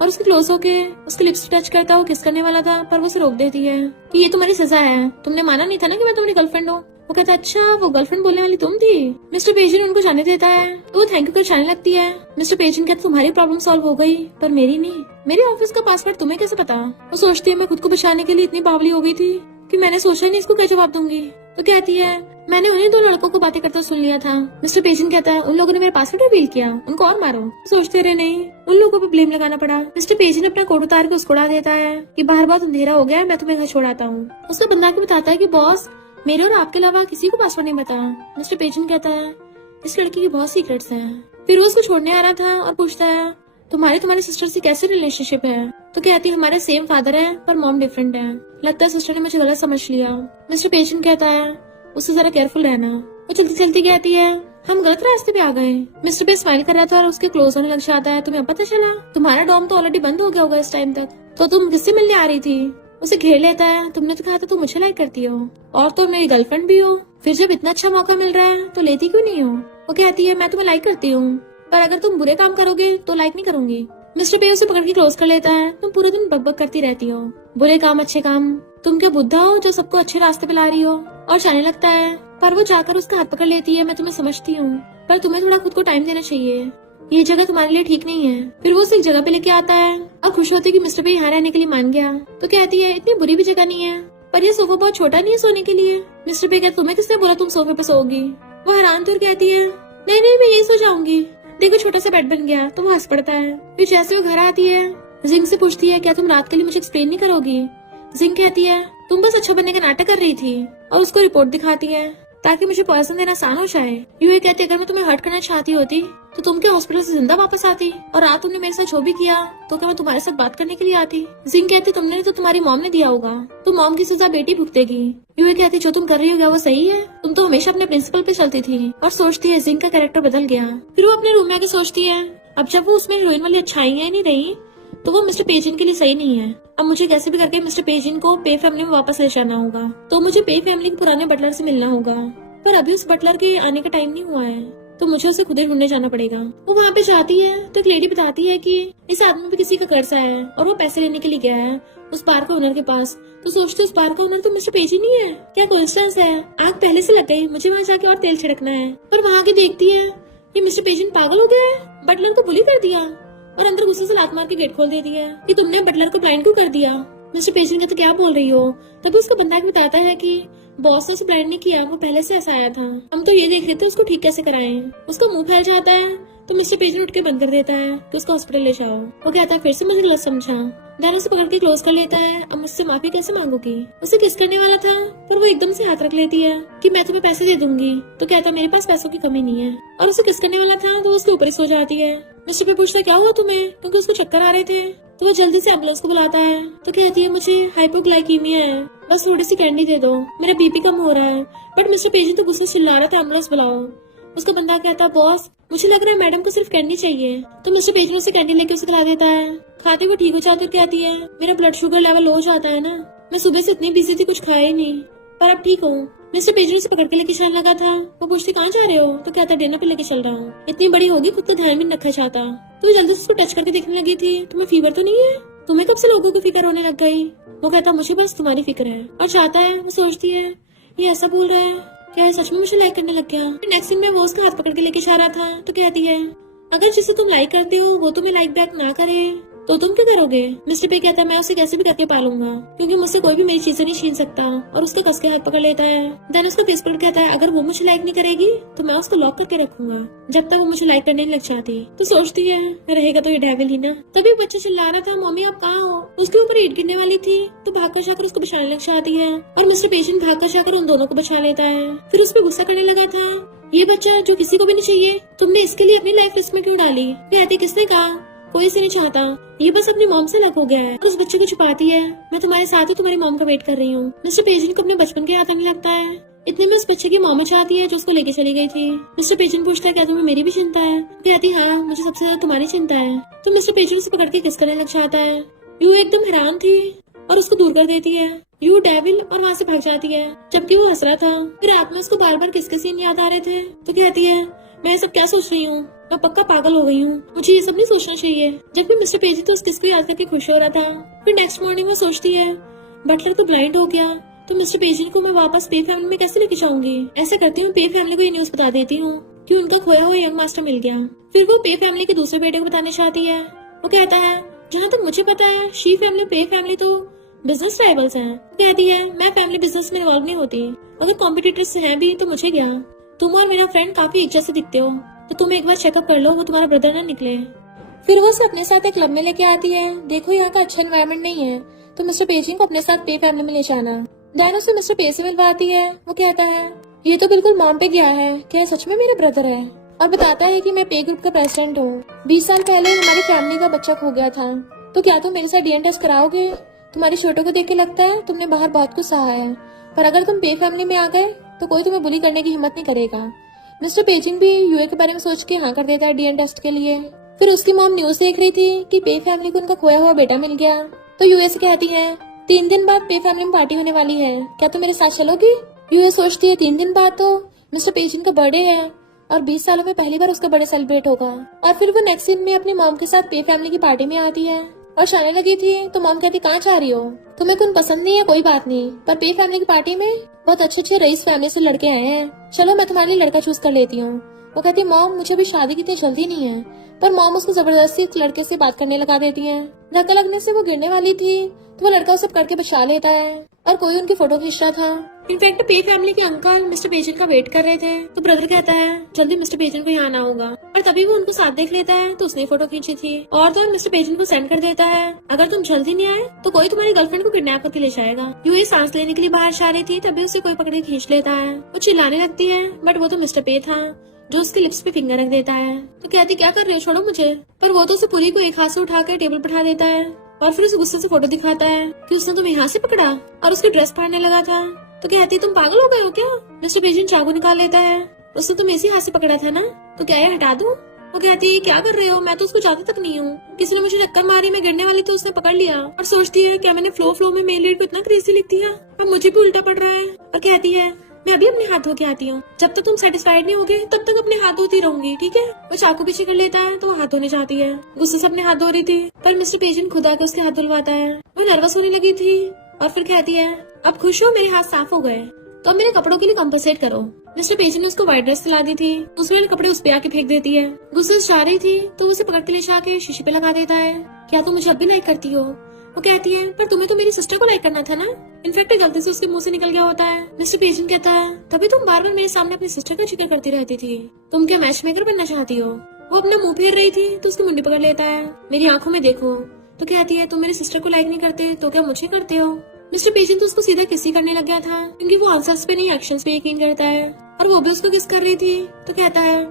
और उसके क्लोज होके उसके लिप्स टच करता वो किस करने वाला था, पर वो उसे रोक देती है कि ये तुम्हारी सजा है, तुमने माना नहीं था ना कि मैं तुम्हारी गर्लफ्रेंड हूँ। वो कहता अच्छा वो गर्लफ्रेंड बोलने वाली तुम थी। मिस्टर पेजन उनको जाने देता है तो वो थैंक यू कर जाने लगती है। मिस्टर पेजन कहता तुम्हारी प्रॉब्लम सॉल्व हो गई, पर मेरी नहीं। मेरे ऑफिस का पासवर्ड तुम्हें कैसे पता? वो सोचती है मैं खुद को बचाने के लिए इतनी बावली हो गई थी कि मैंने सोचा नहीं इसको क्या जवाब दूंगी। तो कहती है मैंने उन्हीं दो लड़कों को बातें करते सुन लिया था। मिस्टर पेजन कहता है उन लोगों ने मेरा पासवर्ड रिवील किया, उनको और मारो। सोचते रहे नहीं, उन लोगों पर ब्लेम लगाना पड़ा। मिस्टर पेजन अपना कोट उतार के उसको उड़ा देता है कि बाहर बहुत अंधेरा हो गया है, मैं तुम्हें घर छोड़ाता हूँ। उसका बंदा आके बताता है कि बॉस मेरे और आपके अलावा किसी को पासवर्ड नहीं पता। मिस्टर पेजन कहता है इस लड़की की बहुत सीक्रेट्स हैं। फिर वो उसको छोड़ने आ रहा था और पूछता है तुम्हारी सिस्टर से कैसी रिलेशनशिप है? तो कहती है हमारे सेम फादर है पर मॉम डिफरेंट है, लगता है सिस्टर ने मुझे गलत समझ लिया। मिस्टर पेजन कहता है उससे जरा केयरफुल रहना। वो चलती चलती कहती है हम गलत रास्ते पे आ गए। मिस्टर पे स्माइल कर रहा था और उसके क्लोज होने लग जाता है। तुम्हें पता चला तुम्हारा डॉम तो ऑलरेडी बंद हो गया होगा इस टाइम तक, तो तुम किससे मिलने आ रही थी? उसे घेर लेता है तुमने तो कहा था तुम मुझे लाइक करती हो और तुम मेरी गर्लफ्रेंड भी हो, फिर जब इतना अच्छा मौका मिल रहा है तो लेती क्यों नहीं हो? वो कहती है मैं तुम्हें लाइक करती हूँ, पर अगर तुम बुरे काम करोगे तो लाइक नहीं करूंगी। मिस्टर पे उसे पकड़ के क्लोज कर लेता है तुम पूरे दिन बकबक करती रहती हो, बुरे काम अच्छे काम, तुम क्या बुद्धा हो जो सबको अच्छे रास्ते पे ला रही हो? और जाने लगता है, पर वो जाकर उसका हाथ पकड़ लेती है मैं तुम्हें समझती हूँ, पर तुम्हें थोड़ा खुद को टाइम देना चाहिए, ये जगह तुम्हारे लिए ठीक नहीं है। फिर वो उसे एक जगह पे लेके आता है और खुश होती है कि मिस्टर पे यहाँ रहने के लिए मान गया। तो कहती है इतनी बुरी भी जगह नहीं है, पर ये सोफा बहुत छोटा नहीं है सोने के लिए। मिस्टर पे कहता तुम्हें किसने बोला तुम सोफे पे सोओगी? वो हैरान थी और कहती है नहीं नहीं मैं यही सो जाऊंगी, देखो छोटा सा बेड बन गया। तो वो हंस पड़ता है। फिर जैसे वो घर आती है जिंग से पूछती है क्या तुम रात के लिए मुझे एक्सप्लेन नहीं करोगी? जिंग कहती है तुम बस अच्छा बनने का नाटक कर रही थी, और उसको रिपोर्ट दिखाती है ताकि मुझे पॉइजन देना आसान हो जाए। यूए कहती अगर मैं तुम्हें हर्ट करना चाहती होती तो तुम क्या हॉस्पिटल से जिंदा वापस आती, और रात तुमने मेरे साथ जो भी किया तो क्या मैं तुम्हारे साथ बात करने के लिए आती? जिंग कहती तुमने तो तुम्हारी मॉम ने दिया होगा, तो मॉम की सजा बेटी भुगतेगी। यूए कहती जो तुम कर रही हो क्या वो सही है? तुम तो हमेशा अपने प्रिंसिपल पे चलती थी। और सोचती है जिंग का कैरेक्टर बदल गया। फिर वो अपने रूम में आके सोचती है अब जब वो उसमें हीरोइन वाली अच्छाइयां नहीं रही तो वो मिस्टर पेजिन के लिए सही नहीं है। अब मुझे कैसे भी करके मिस्टर पेजिन को पे फैमिली में वापस ले जाना होगा, तो मुझे पे फैमिली के पुराने बटलर से मिलना होगा, पर अभी उस बटलर के आने का टाइम नहीं हुआ है, तो मुझे उसे खुद ही ढूंढने जाना पड़ेगा। वो वहाँ पे जाती है तो एक लेडी बताती है कि इस आदमी पे किसी का कर्जा है और वो पैसे लेने के लिए गया है उस बार का ओनर के पास। तो सोचते उस बार का ओनर तो मिस्टर पेजिन ही है, क्या कोइंसिडेंस है? आग पहले से लग गई, मुझे वहाँ जाके और तेल छिड़कना है। पर वहाँ की देखती है ये मिस्टर पेजिन पागल हो गया है, बटलर को बुली कर दिया और अंदर गुस्से से लात मार के गेट खोल देती है कि तुमने बटलर को ब्लाइंड क्यों कर दिया? मिस्टर पेजिन कहते क्या बोल रही हो? तभी उसका बंदा बताता है कि बॉस ने उसे ब्लाइंड नहीं किया, वो पहले से ऐसा आया था, हम तो ये देख रहे थे उसको ठीक कैसे कराएं। उसका मुंह फैल जाता है तो मिस्टर पेजिन उठ के बंद कर देता है कि उसको हॉस्पिटल ले जाओ। वो कहता है फिर से मुझे गलत समझा। दैन उसे पकड़ के क्लोज कर लेता है। अब मुझसे माफी कैसे मांगोगी? उसे किस करने वाला था पर वो एकदम से हाथ रख लेती है कि मैं तुम्हें पैसे दे दूंगी। तो कहता मेरे पास पैसों की कमी नहीं है, और उसे किस करने वाला था तो उसके ऊपर ही सो जाती है। मिस्टर पे पूछता क्या हुआ तुम्हें, क्योंकि उसको चक्कर आ रहे थे। तो वो जल्दी से एम्बुलेंस को बुलाता है। तो कहती है मुझे हाइपोग्लाइकीमिया है, बस थोड़ी सी कैंडी दे दो, मेरा बीपी कम हो रहा है। बट मिस्टर पेजिन तो गुस्से से चिल्ला रहा था एम्बुलेंस बुलाओ। उसका बंदा कहता बॉस मुझे लग रहा है मैडम को सिर्फ कैंडी चाहिए। तो मिस्टर पेजिन उसे कैंडी लेके उसे खिला देता है। खाते हुए ठीक हो जाती और कहती है मेरा ब्लड शुगर लेवल लो हो जाता है ना, मैं सुबह से इतनी बिजी थी कुछ खाया ही नहीं, पर अब ठीक हूँ। मिस्टर पेजिन उसे पकड़ के लेके चलने लगा था। वो पूछती कहाँ जा रहे हो? तो कहता डिनर पे लेके चल रहा हूँ, इतनी बड़ी होगी खुद का ध्यान भी नहीं रखा चाहता। तो जल्दी से उसको टच करके देखने लगी थी तुम्हें फीवर तो नहीं है, तुम्हें कब से लोगों की फिक्र होने लग गई? वो कहता मुझे बस तुम्हारी फिक्र है, और चाहता है। वो सोचती है ये ऐसा बोल रहा है, क्या है सच में मुझे लाइक करने लग गया? नेक्स्ट सीन में वो उसका हाथ पकड़ के लेके जा रहा था। तो कहती है अगर जिसे तुम लाइक करते हो वो तुम्हें लाइक बैक ना करे तो तुम क्या करोगे? मिस्टर पे कहता है मैं उसे कैसे भी करके पालूंगा, क्योंकि मुझसे कोई भी मेरी चीजें नहीं छीन सकता, और उसके कस के हाथ पकड़ लेता है। देन उसका फेस पर कहता है अगर वो मुझे लाइक नहीं करेगी तो मैं उसको लॉक करके रखूंगा जब तक वो मुझे लाइक करने नहीं लग जाती। तो सोचती है रहेगा तो ये डेविल ही ना। तभी बच्चा चिल्ला रहा था मम्मी आप कहाँ हो? उसके ऊपर ईंट गिरने वाली थी तो भाग कर जाकर उसको बचाने लग जाती है, और मिस्टर पेजिन भाग कर जाकर उन दोनों को बचा लेता है। फिर उस पर गुस्सा करने लगा था ये बच्चा जो किसी को भी नहीं चाहिए, तुमने इसके लिए अपनी लाइफ रिस्क में क्यों डाली? कहती किसने कहा, कोई इसे नहीं चाहता, ये बस अपनी मॉम से अलग हो गया है। और उस बच्चे को छुपाती है मैं तुम्हारे साथ ही तुम्हारी मॉम का वेट कर रही हूँ। मिस्टर पेजिन को अपने बचपन के याद आने लगता है इतने में उस बच्चे की मॉम चाहती है जो उसको लेके चली गई थी। मिस्टर पेजेंट पूछता है क्या तुम्हें मेरी भी चिंता है? कहती हाँ मुझे सबसे ज्यादा तुम्हारी चिंता है। तो मिस्टर पेजेंट उसे पकड़ के किस करने लग जाता है। यू एकदम हैरान थी और उसको दूर कर देती है। यू डेविल और वहाँ से भाग जाती है जबकि वो हंस रहा था। फिर रात में उसको बार बार किसके सीन याद आ रहे थे। तो कहती है मैं ये सब क्या सोच रही हूँ, मैं पक्का पागल हो गई हूँ, मुझे ये सब नहीं सोचना चाहिए। जबकि मिस्टर पेजेंट तो उस किस को याद करके खुश हो रहा था। फिर नेक्स्ट मॉर्निंग में सोचती है बटलर तो ब्लाइंड हो गया तो मिस्टर पेजेंट को मैं वापस पे फैमिली में कैसे लेके जाऊंगी। ऐसे करती हूँ पे फैमिली को ये न्यूज बता देती हूँ कि उनका खोया हुआ यंग मास्टर मिल गया। फिर वो पे फैमिली के दूसरे बेटे को बताने चाहती है। वो कहता है जहाँ तक मुझे पता है शी फैमिली पे फैमिली तो बिजनेस राइवल्स हैं। कहती है मैं फैमिली बिजनेस में इन्वॉल्व नहीं होती, अगर कॉम्पिटिटर्स हैं भी तो मुझे क्या, तुम और मेरा फ्रेंड काफी एक जैसे दिखते हो तो तुम एक बार चेकअप कर लो वो तुम्हारा ब्रदर न निकले। फिर वो उसे अपने साथ एक क्लब में लेके आती है। देखो यहाँ का अच्छा एनवायरनमेंट नहीं है तो मिस्टर पेजिंग को अपने साथ पे फैमिली में ले जाना। दैन उसे मिस्टर पे से मिलवाती है। वो कहता है ये तो बिल्कुल मॉम पे गया है, क्या सच में मेरे ब्रदर है? और बताता है कि मैं पे ग्रुप का प्रेसिडेंट हूँ। 20 साल पहले हमारी फैमिली का बच्चा खो गया था, तो क्या तुम मेरे साथ डीएनए टेस्ट कराओगे? तुम्हारी फोटो को देख के लगता है तुमने बाहर बहुत कुछ सहा है, पर अगर तुम पे फैमिली में आ गए तो कोई तुम्हें बुली करने की हिम्मत नहीं करेगा। मिस्टर पेजिंग भी यूए के बारे में सोच के हाँ कर देता है डीएनए टेस्ट के लिए। फिर उसकी मॉम न्यूज देख रही थी कि पे फैमिली को उनका खोया हुआ बेटा मिल गया, तो यूए से कहती है 3 दिन बाद पे फैमिली में पार्टी होने वाली है, क्या तुम मेरे साथ चलोगी? यूए सोचती है 3 दिन बाद तो मिस्टर पेजिंग का बर्थडे है और 20 सालों में पहली बार उसका बर्थडे सेलिब्रेट होगा। और फिर वो नेक्स्ट सीन में अपनी मॉम के साथ पे फैमिली की पार्टी में आती है और जाने लगी थी तो मॉम कहती कहाँ जा रही हो, तुम्हें कौन पसंद नहीं है कोई बात नहीं, पर पे फैमिली की पार्टी में बहुत अच्छे रईस फैमिली से लड़के आए हैं, चलो मैं तुम्हारे लिए लड़का चूज कर लेती हूँ। वो कहती मॉम मुझे अभी शादी की इतनी जल्दी नहीं है, पर मॉम उसको जबरदस्ती एक लड़के से बात करने लगा देती है। धक्का लगने से वो गिरने वाली थी तो वो लड़का उसे पकड़ के बचा लेता है और कोई उनकी फोटो खींच रहा था। इनफैक्ट पे फैमिली के अंकल मिस्टर पेजेंट का वेट कर रहे थे, तो ब्रदर कहता है जल्दी मिस्टर पेजेंट को यहाँ आना होगा, और तभी वो उनको साथ देख लेता है तो उसने फोटो खींची थी और तो मिस्टर पेजेंट को सेंड कर देता है अगर तुम जल्दी नहीं आए तो कोई तुम्हारी गर्लफ्रेंड को किडनैप करके ले जाएगा। यूं ही सांस लेने के लिए बाहर जा रही थी तभी उसे कोई पकड़ के खींच लेता है। वो चिल्लाने लगती है बट वो तो मिस्टर पे था जो उसके लिप्स पे फिंगर रख देता है। तो कहती क्या कर रहे हो, छोड़ो मुझे, पर वो तो उसे पूरी को एक हाथ से उठा कर टेबल पर उठा देता है और फिर उसे गुस्से से फोटो दिखाता है कि उसने तुम्हें यहाँ से पकड़ा और उसकी ड्रेस फाड़ने लगा था। तो कहती तुम पागल हो गए हो क्या? मिस्टर पेजेंट चाकू निकाल लेता है, उसने तुम्हें इसी हाथ से पकड़ा था ना, तो क्या ये हटा दूं? वो कहती है क्या कर रहे हो, मैं तो उसको जानती तक नहीं हूँ, किसी ने मुझे टक्कर मारी, मैं गिरने वाली तो उसने पकड़ लिया। और सोचती है क्या मैंने फ्लो में मेल लीड को इतना क्रेजी लिख दिया, अब मुझे भी उल्टा पड़ रहा है। और कहती है मैं अभी अपने हाथ धो के आती हूँ, जब तक तुम सेटिस्फाइड नहीं होगे तब तक अपने हाथ धोती रहूंगी, ठीक है? वो चाकू पीछे कर लेता है तो वो हाथ धोने जाती है, गुस्से से अपने हाथ धो रही थी, पर मिस्टर पेजेंट खुद आके उसके हाथ धुलवाता है। वो नर्वस होने लगी थी और फिर कहती है अब खुश हो, मेरे हाथ साफ हो गए, तो अब मेरे कपड़ों के लिए कंपनसेट करो। मिस्टर पेजेंट ने उसको व्हाइट ड्रेस दिला दी थी, दूसरे वाले कपड़े उस पे आके फेंक देती है। गुस्से से जा रही थी तो उसे पकड़ के ले जाके शीशे पे लगा देता है। क्या तुम मुझे अब भी लाइक करती हो? वो कहती है पर तुम्हें तो मेरी सिस्टर को लाइक करना था ना। इनफैक्ट गलती से उसके मुंह से निकल गया होता है। मिस्टर पेजेंट कहता है तभी तुम बार बार मेरे सामने अपनी सिस्टर का जिक्र करती रहती थी, तुम क्या मैच मेकर बनना चाहती हो? वो अपना मुंह फेर रही थी तो उसकी मुंडी पकड़ लेता है, मेरी आंखों में देखो। तो कहती है तुम मेरी सिस्टर को लाइक नहीं करते तो क्या मुझे करते हो? मिस्टर पेजेंट तो उसको सीधा किसी करने लग गया था क्योंकि वो आंसर्स पे नहीं एक्शंस पे यकीन करता है, और वो भी उसको किस कर रही थी। तो कहता है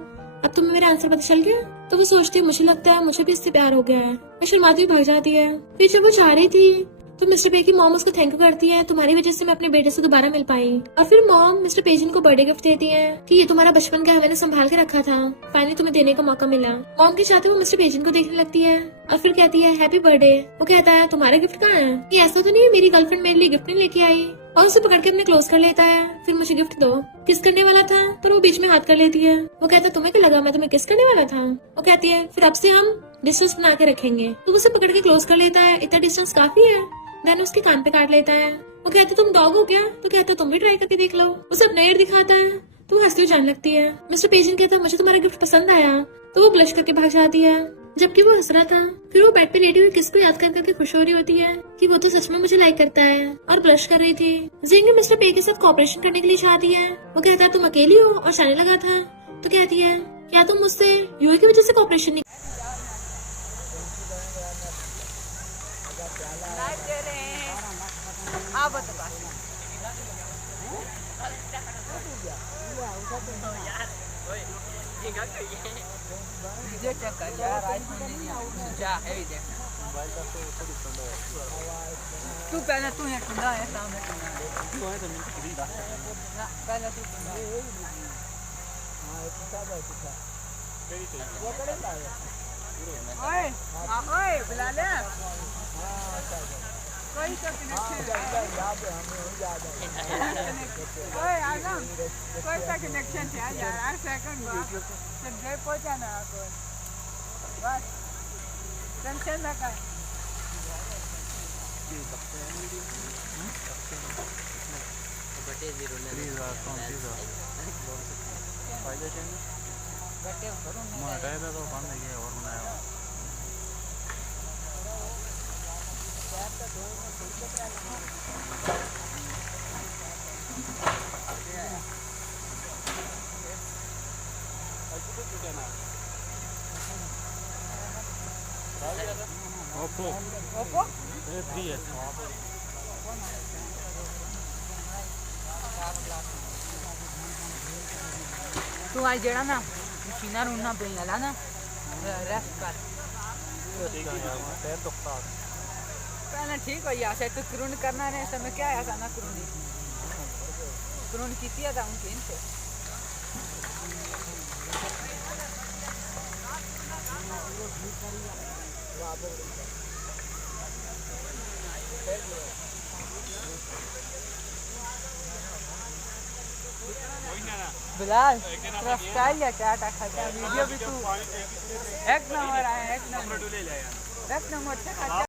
अब तुम्हें मेरा आंसर पता चल गया? तो वो सोचती है मुझे लगता है मुझे भी इससे प्यार हो गया है। वो शर्माती हुई भाग जाती है। फिर जब वो जा रही थी तो मिस्टर पे की मॉम उसको थैंक यू करती है, तुम्हारी वजह से मैं अपने बेटे से दोबारा मिल पाई। और फिर मॉम मिस्टर पेजेंट को बर्थडे गिफ्ट देती है कि ये तुम्हारा बचपन का है, मैंने संभाल के रखा था, फाइनली तुम्हें देने का मौका मिला। मॉम के साथ वो मिस्टर पेजेंट को देखने लगती है और फिर कहती है हैप्पी बर्थडे। वो कहता है तुम्हारा गिफ्ट कहाँ है? ये ऐसा तो नहीं है मेरी गर्लफ्रेंड मेरे लिए गिफ्ट नहीं लेके आई, और उसे पकड़ के अपने क्लोज कर लेता है। फिर मुझे गिफ्ट दो, किस करने वाला था, पर वो बीच में हाथ कर लेती है। वो कहता है तुम्हें क्या लगा मैं तुम्हें किस करने वाला था? वो कहती है फिर अब से हम डिस्टेंस बना के रखेंगे। तो उसे पकड़ के क्लोज कर लेता है, इतना डिस्टेंस काफी है। देन उसके कान पे काट लेता है। वो कहते तुम डॉग हो क्या? तो कहता तुम भी ट्राई करके देख लो। उसे अपना एयर दिखाता है तो वो हंसती हुई जाने लगती है। मिस्टर पेजेंट कहता मुझे तुम्हारा गिफ्ट पसंद आया, तो वो ब्लश करके भाग जाती है जबकि वो हंस रहा था। फिर वो बेड पे लेटी हुई किसको याद कर करके खुश हो रही होती है कि वो तो सच में मुझे लाइक करता है, और ब्लश कर रही थी। जिंग मिस्टर पे के साथ कोऑपरेशन करने के लिए चाहती है। वो कहता है तुम अकेली हो और जाने लगा था। तो कहती है क्या तुम मुझसे यूए की वजह से कोऑपरेशन नहीं? वीडियो चेक कर यार, आईफोन नहीं है, जा है वीडियो। तू पहले तू यहाँ टुंडा है सामने टुंडा है तू है तो मैं खरीदा ना पहले तू टुंडा हां ये सब है पिछा तेरी तो वो करे ला ओए ओए बुला ले हां अच्छा कोई तो कनेक्शन याद है हमें हो याद है ओए आगम कोई सा कनेक्शन है यार 8 सेकंड बाद जब घर पहुंचाना आपको बस टेंशन ना कर बटे 0 ले फायदे चाहिए बटे करो मैं हटाया था तो बंद है ये और बनाया ओप्पो ओप्पो ये 3S तू आज जेड़ा ना मशीना रूना पे लला ना रेस्ट कर ठीक है यार मैं पैर दुखता पहले ठीक हो या से तो क्रून करना है समय क्या है ऐसा ना क्रून कीती है था उनके इनसे बिलाल तेरा स्टाइल है क्या खर्चा वीडियो भी तू एक नंबर आया एक नंबर